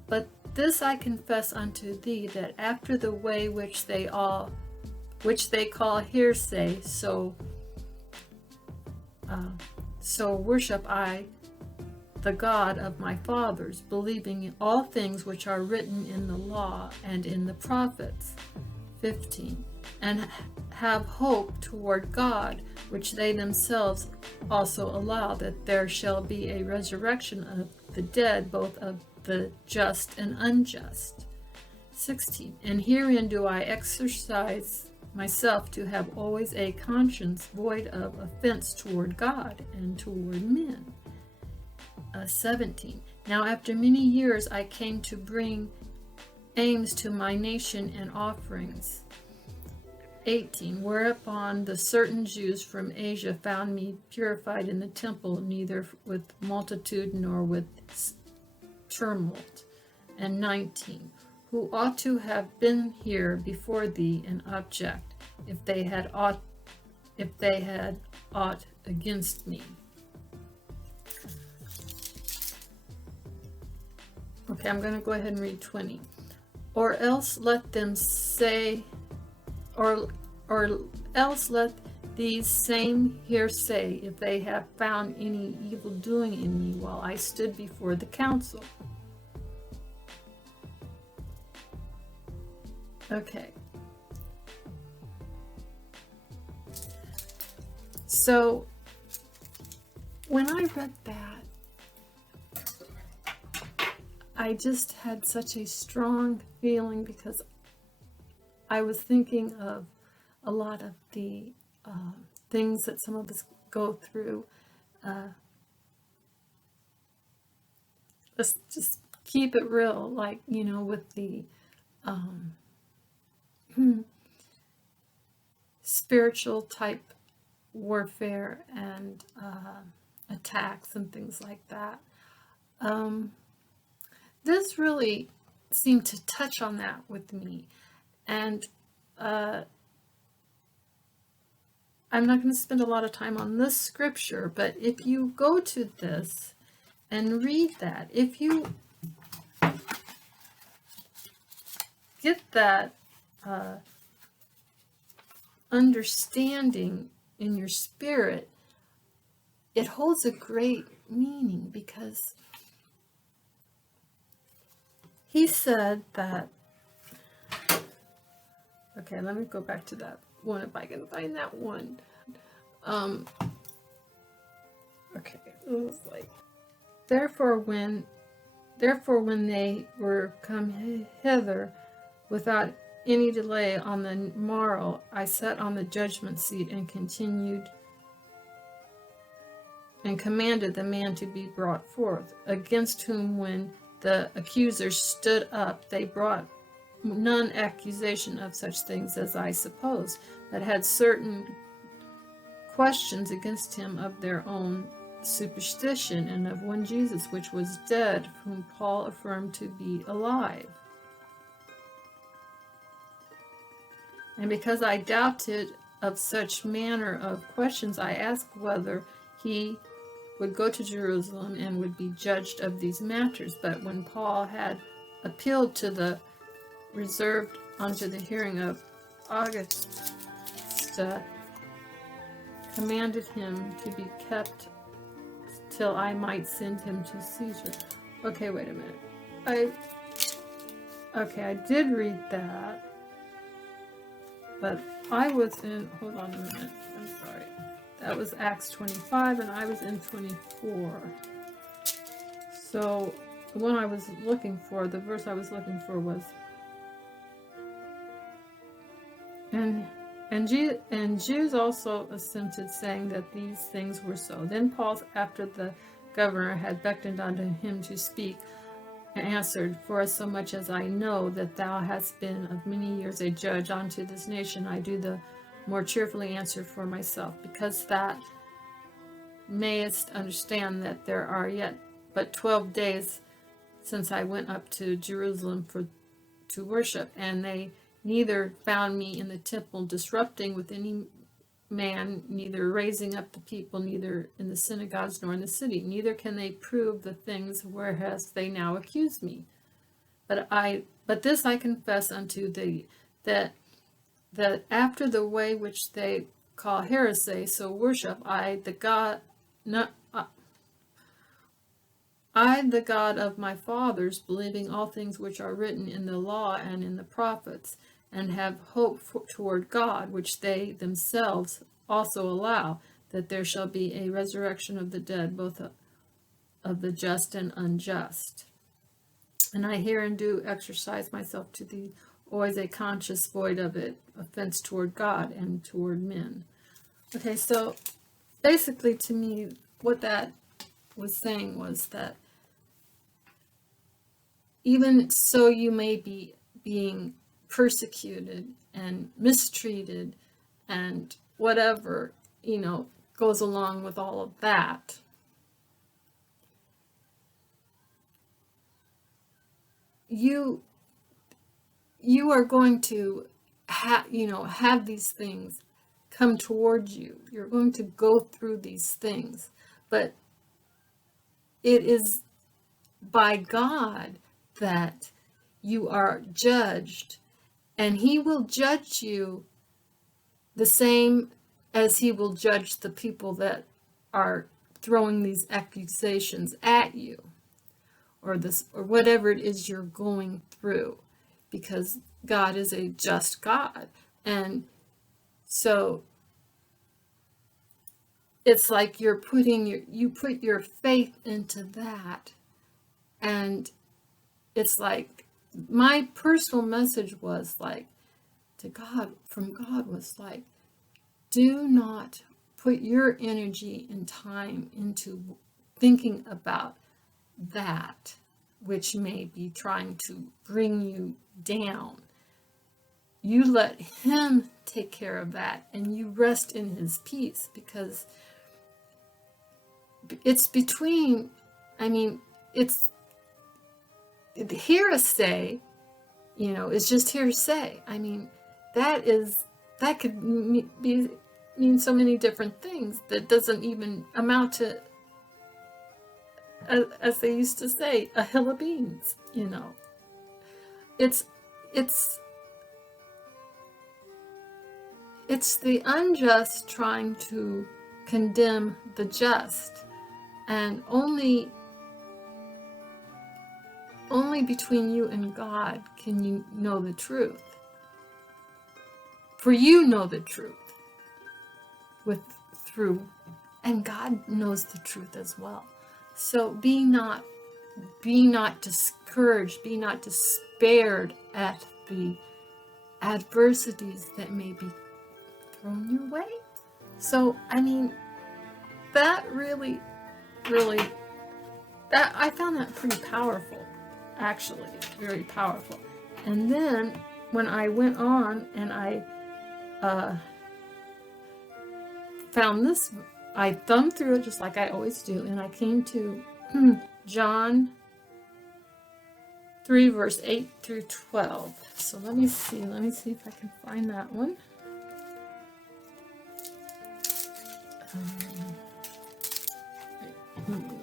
But this I confess unto thee, that after the way which they call hearsay, so worship I the God of my fathers, believing in all things which are written in the law and in the prophets. 15. And have hope toward God, which they themselves also allow, that there shall be a resurrection of the dead, both of the just and unjust. 16. And herein do I exercise myself to have always a conscience void of offense toward God and toward men. 17. Now after many years I came to bring alms to my nation and offerings. 18. Whereupon the certain Jews from Asia found me purified in the temple, neither with multitude nor with tumult. And 19. Who ought to have been here before thee and object, if they had aught against me. Okay, I'm going to go ahead and read 20. Or else let them say, or else let these same here say, if they have found any evil doing in me while I stood before the council. Okay. So when I read that, I just had such a strong feeling, because I was thinking of a lot of the things that some of us go through. Let's just keep it real, like, with the spiritual type warfare and attacks and things like that. This really seemed to touch on that with me. And I'm not going to spend a lot of time on this scripture, but if you go to this and read that, if you get that understanding in your spirit, it holds a great meaning, because he said that, okay, let me go back to that one if I can find that one. Okay, it was like, therefore when they were come hither without any delay on the morrow, I sat on the judgment seat and commanded the man to be brought forth, against whom when the accusers stood up, they brought none accusation of such things as I suppose, but had certain questions against him of their own superstition, and of one Jesus which was dead, whom Paul affirmed to be alive. And because I doubted of such manner of questions, I asked whether he would go to Jerusalem and would be judged of these matters. But when Paul had appealed to the reserved unto the hearing of Augusta, commanded him to be kept till I might send him to Caesar. Okay, wait a minute. I did read that, but I was in, hold on a minute, I'm sorry. That was Acts 25, and I was in 24. So, the one I was looking for, the verse I was looking for was, and Jews also assented, saying that these things were so. Then Paul, after the governor had beckoned unto him to speak, answered, For so much as I know that thou hast been of many years a judge unto this nation, I do the more cheerfully answer for myself, because that mayest understand that there are yet but 12 days since I went up to Jerusalem to worship, and they neither found me in the temple disrupting with any man, neither raising up the people, neither in the synagogues nor in the city. Neither can they prove the things whereas they now accuse me. But this I confess unto thee, that after the way which they call heresy, so worship I the God of my fathers, believing all things which are written in the law and in the prophets, and have hope toward God, which they themselves also allow, that there shall be a resurrection of the dead, both of the just and unjust. And I herein do exercise myself to thee, always a conscience void of it, offense toward God and toward men. Okay, so basically to me, what that was saying was that even so you may be being persecuted and mistreated and whatever, goes along with all of that. You are going to have these things come towards you. You're going to go through these things, but it is by God that you are judged, and he will judge you the same as he will judge the people that are throwing these accusations at you, or whatever it is you're going through, because God is a just God. And so it's like you put your faith into that, and it's like my personal message was like from God was like, do not put your energy and time into thinking about that which may be trying to bring you down. You let him take care of that, and you rest in his peace, because it's between, it's hearsay, it's just hearsay. That could mean so many different things that doesn't even amount to, as they used to say, a hill of beans. It's the unjust trying to condemn the just, and only between you and God can you know the truth. For you know the truth and God knows the truth as well. So be not discouraged, be not despaired at the adversities that may be thrown your way. So that really that I found that pretty powerful, actually, very powerful. And then when I went on and I found this, I thumbed through it just like I always do, and I came to John 3 verse 8 through 12. So let me see if I can find that one.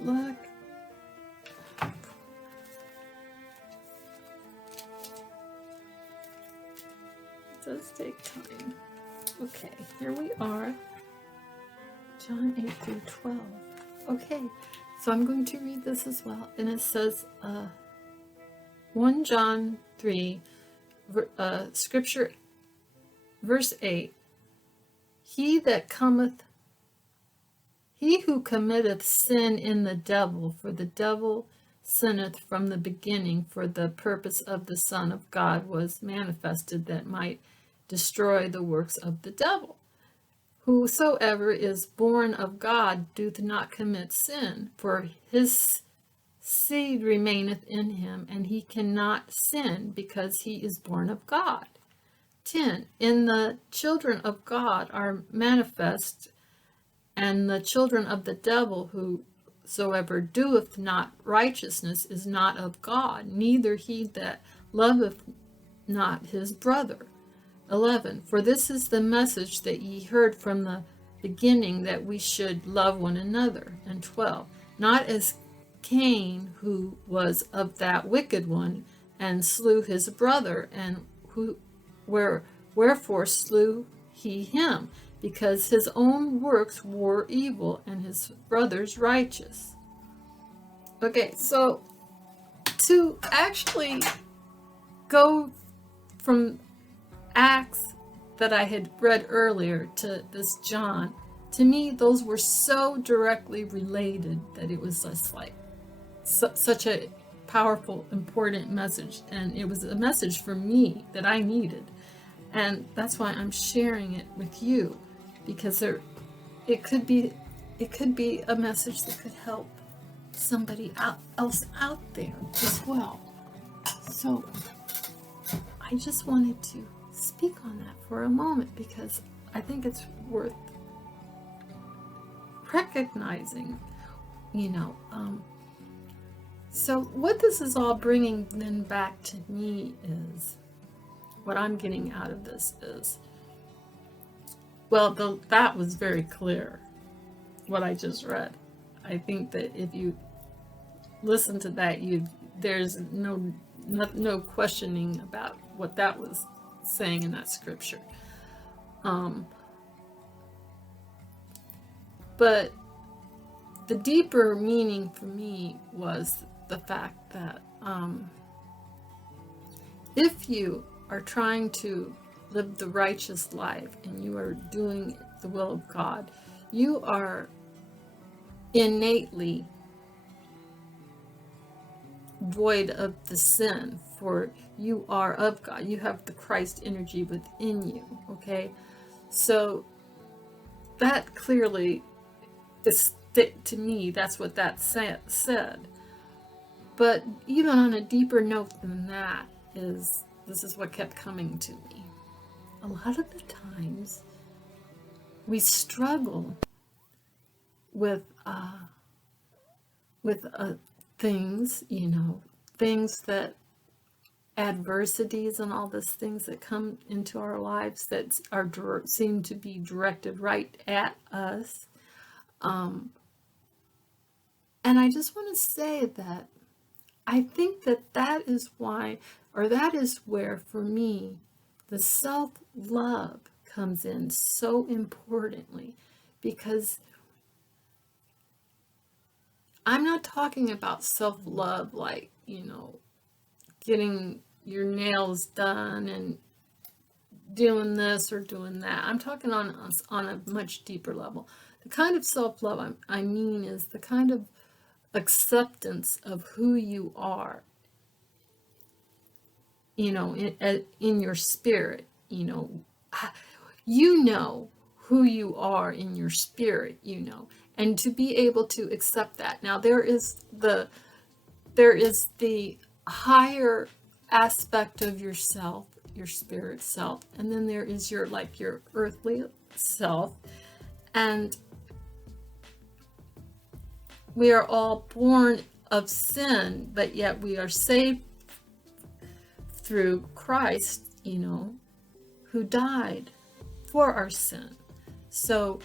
Look. It does take time. Okay, here we are. John 8 through 12. Okay, so I'm going to read this as well. And it says, 1 John 3, scripture, verse 8. He who committeth sin in the devil, for the devil sinneth from the beginning, for the purpose of the Son of God was manifested that might destroy the works of the devil. Whosoever is born of God doth not commit sin, for his seed remaineth in him, and he cannot sin, because he is born of God. 10. In the children of God are manifest, and the children of the devil, whosoever doeth not righteousness is not of God, neither he that loveth not his brother. 11. For this is the message that ye heard from the beginning, that we should love one another. And 12. Not as Cain, who was of that wicked one, and slew his brother, and wherefore slew he him, because his own works were evil, and his brother's righteous. Okay, so to actually go from Acts that I had read earlier to this John, to me those were so directly related that it was just like such a powerful, important message, and it was a message for me that I needed, and that's why I'm sharing it with you, because it could be a message that could help somebody else out there as well. So I just wanted to speak on that for a moment, because I think it's worth recognizing, so what this is all bringing then back to me is, what I'm getting out of this is, well, that was very clear, what I just read. I think that if you listen to that, there's no questioning about what that was saying in that scripture. But the deeper meaning for me was the fact that if you are trying to live the righteous life and you are doing the will of God, you are innately void of the sin, for you are of God. You have the Christ energy within you, okay? So that clearly is, to me, that's what that said. But even on a deeper note than that, this is what kept coming to me. A lot of the times we struggle with things, things that adversities and all these things that come into our lives that seem to be directed right at us. And I just want to say that I think that is why, or that is where, for me, the self-love comes in so importantly, because I'm not talking about self-love like, getting your nails done and doing this or doing that. I'm talking on a much deeper level. The kind of self-love I mean is the kind of acceptance of who you are, in your spirit. You know who you are in your spirit, and to be able to accept that. Now there is the higher aspect of yourself, your spirit self, and then there is your earthly self, and we are all born of sin, but yet we are saved through Christ, who died for our sin. So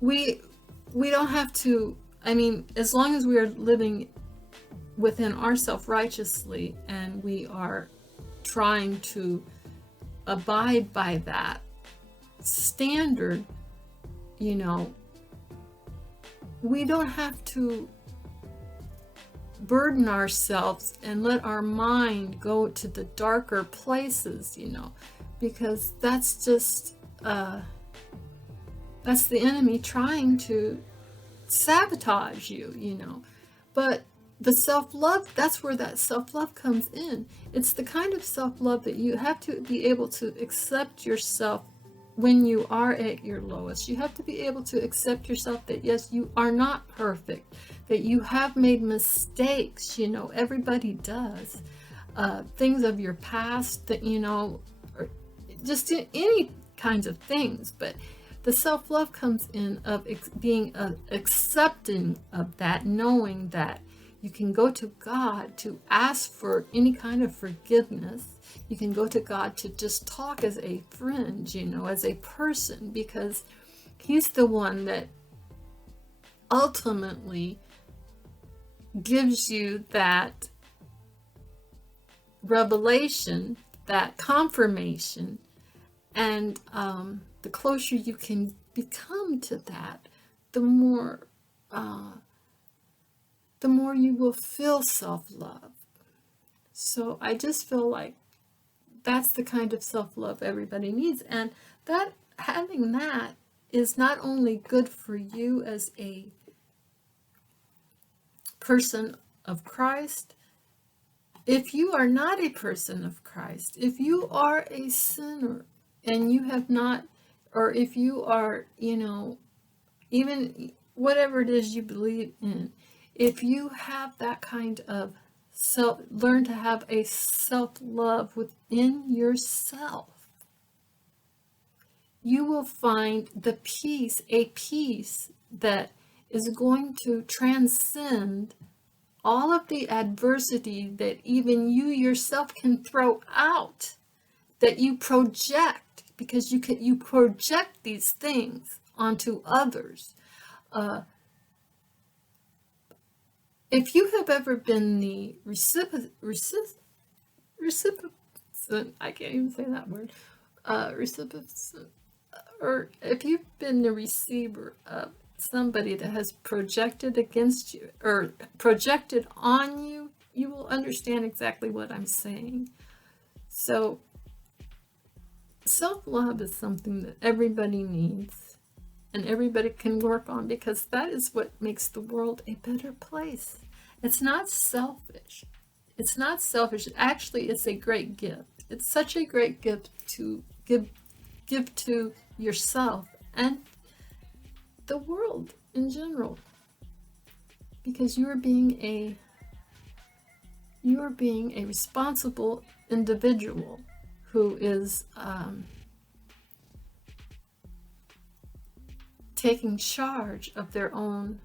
we don't have to I mean, as long as we are living within ourselves righteously and we are trying to abide by that standard, you know, we don't have to burden ourselves and let our mind go to the darker places, you know, because that's just that's the enemy trying to sabotage you, you know. But the self-love, that's where that self-love comes in. It's the kind of self-love that you have to be able to accept yourself when you are at your lowest. You have to be able to accept yourself that yes, you are not perfect, that you have made mistakes, you know, everybody does. Things of your past that, you know, or just any kinds of things. But the self-love comes in of being accepting of that, knowing that you can go to God to ask for any kind of forgiveness. You can go to God to just talk as a friend, you know, as a person, because He's the one that ultimately gives you that revelation, that confirmation, and the closer you can become to that, the more you will feel self-love. So I just feel like that's the kind of self-love everybody needs, and that having that is not only good for you as a person of Christ. If you are not a person of Christ, if you are a sinner and you have not, or if you are, you know, even whatever it is you believe in, if you have that kind of learn to have a self-love within yourself, you will find the peace, a peace that is going to transcend all of the adversity that even you yourself can throw out, that you project, because you project these things onto others. If you have ever been the recipient, I can't even say that word, recipient, or if you've been the receiver of somebody that has projected against you or projected on you, you will understand exactly what I'm saying. So self-love is something that everybody needs and everybody can work on, because that is what makes the world a better place. It's not selfish. It's not selfish. Actually, it's a great gift. It's such a great gift to give to yourself and the world in general, because you are being a responsible individual who is taking charge of their own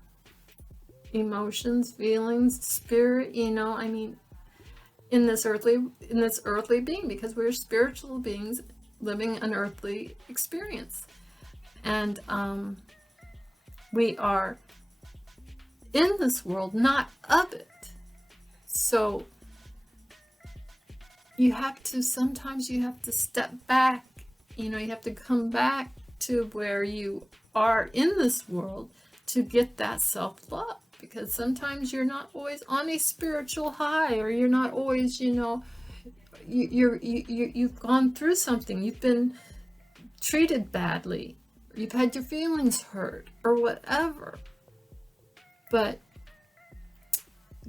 emotions, feelings, spirit, you know, I mean, in this earthly being, because we're spiritual beings living an earthly experience. And we are in this world, not of it. So sometimes you have to step back, you know, you have to come back to where you are in this world to get that self-love, because sometimes you're not always on a spiritual high, or you're not always, you know, you've gone through something, you've been treated badly, you've had your feelings hurt or whatever, but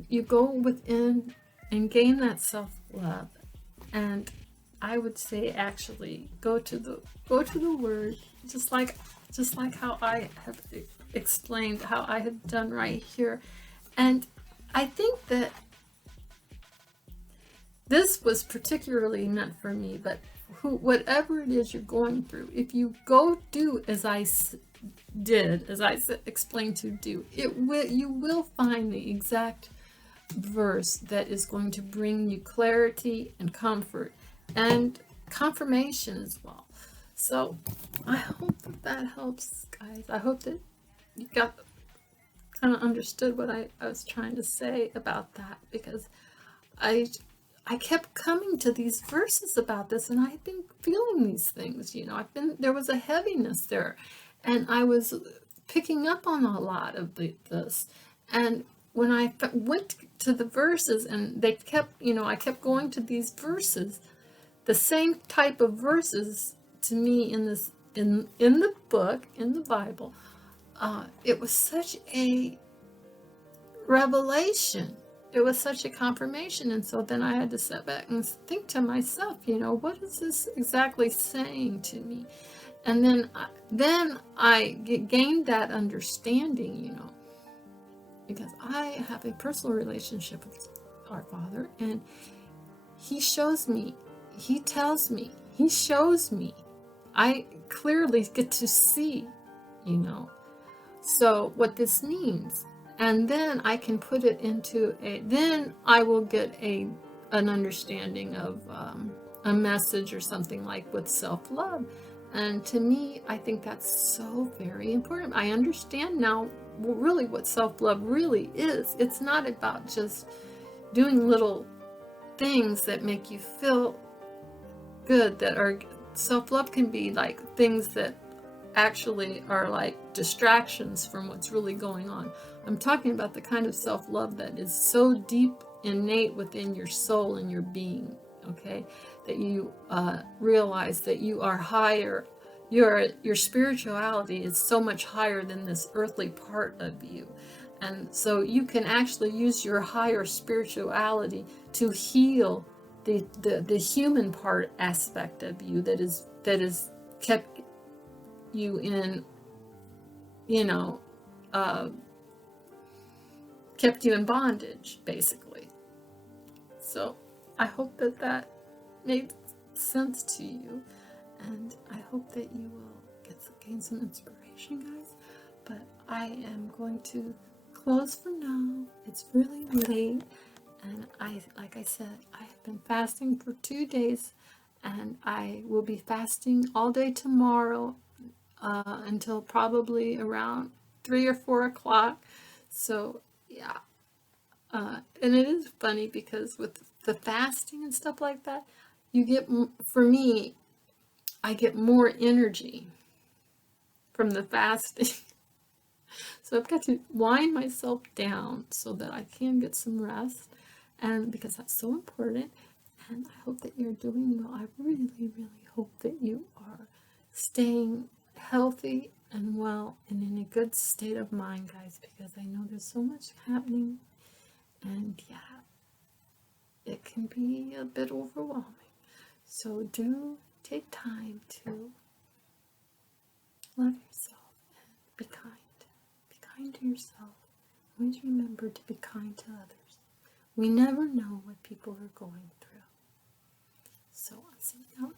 you go within and gain that self-love. And I would say actually go to the word, just like how I have explained, how I have done right here. And I think that this was particularly meant for me, but whatever it is you're going through, if you go do as I did, as I explained to do, you will find the exact verse that is going to bring you clarity and comfort and confirmation as well. So I hope that helps, guys. I hope that you got kind of understood what I was trying to say about that, because I kept coming to these verses about this, and I had been feeling these things, there was a heaviness there, and I was picking up on a lot of this. And when I went to the verses, and they kept, I kept going to these verses, the same type of verses to me in the book, in the Bible, it was such a revelation. It was such a confirmation. And so then I had to sit back and think to myself, what is this exactly saying to me? And then I gained that understanding, because I have a personal relationship with our Father, and He shows me, He tells me, He shows me. I clearly get to see, so what this means. And then I can put it into then I will get an understanding of a message or something like with self-love. And to me, I think that's so very important. I understand now really what self-love really is. It's not about just doing little things that make you feel good, that are self-love can be like things that actually are like distractions from what's really going on. I'm talking about the kind of self-love that is so deep, innate within your soul and your being, okay? That you realize that you are higher. Your spirituality is so much higher than this earthly part of you. And so you can actually use your higher spirituality to heal the human part aspect of you that is kept you in, kept you in bondage, basically. So I hope that made sense to you, and I hope that you will gain some inspiration, guys. But I am going to close for now. It's really late, and like I said, I have been fasting for 2 days, and I will be fasting all day tomorrow until probably around 3 or 4 o'clock. So yeah, and it is funny because with the fasting and stuff like that, you get, for me, I get more energy from the fasting. So I've got to wind myself down so that I can get some rest, and because that's so important. And I hope that you're doing well. I really, really hope that you are staying healthy and well and in a good state of mind, guys, because I know there's so much happening, and yeah, it can be a bit overwhelming. So do take time to love yourself and be kind. Be kind to yourself. Always remember to be kind to others. We never know what people are going through. So I'm sending out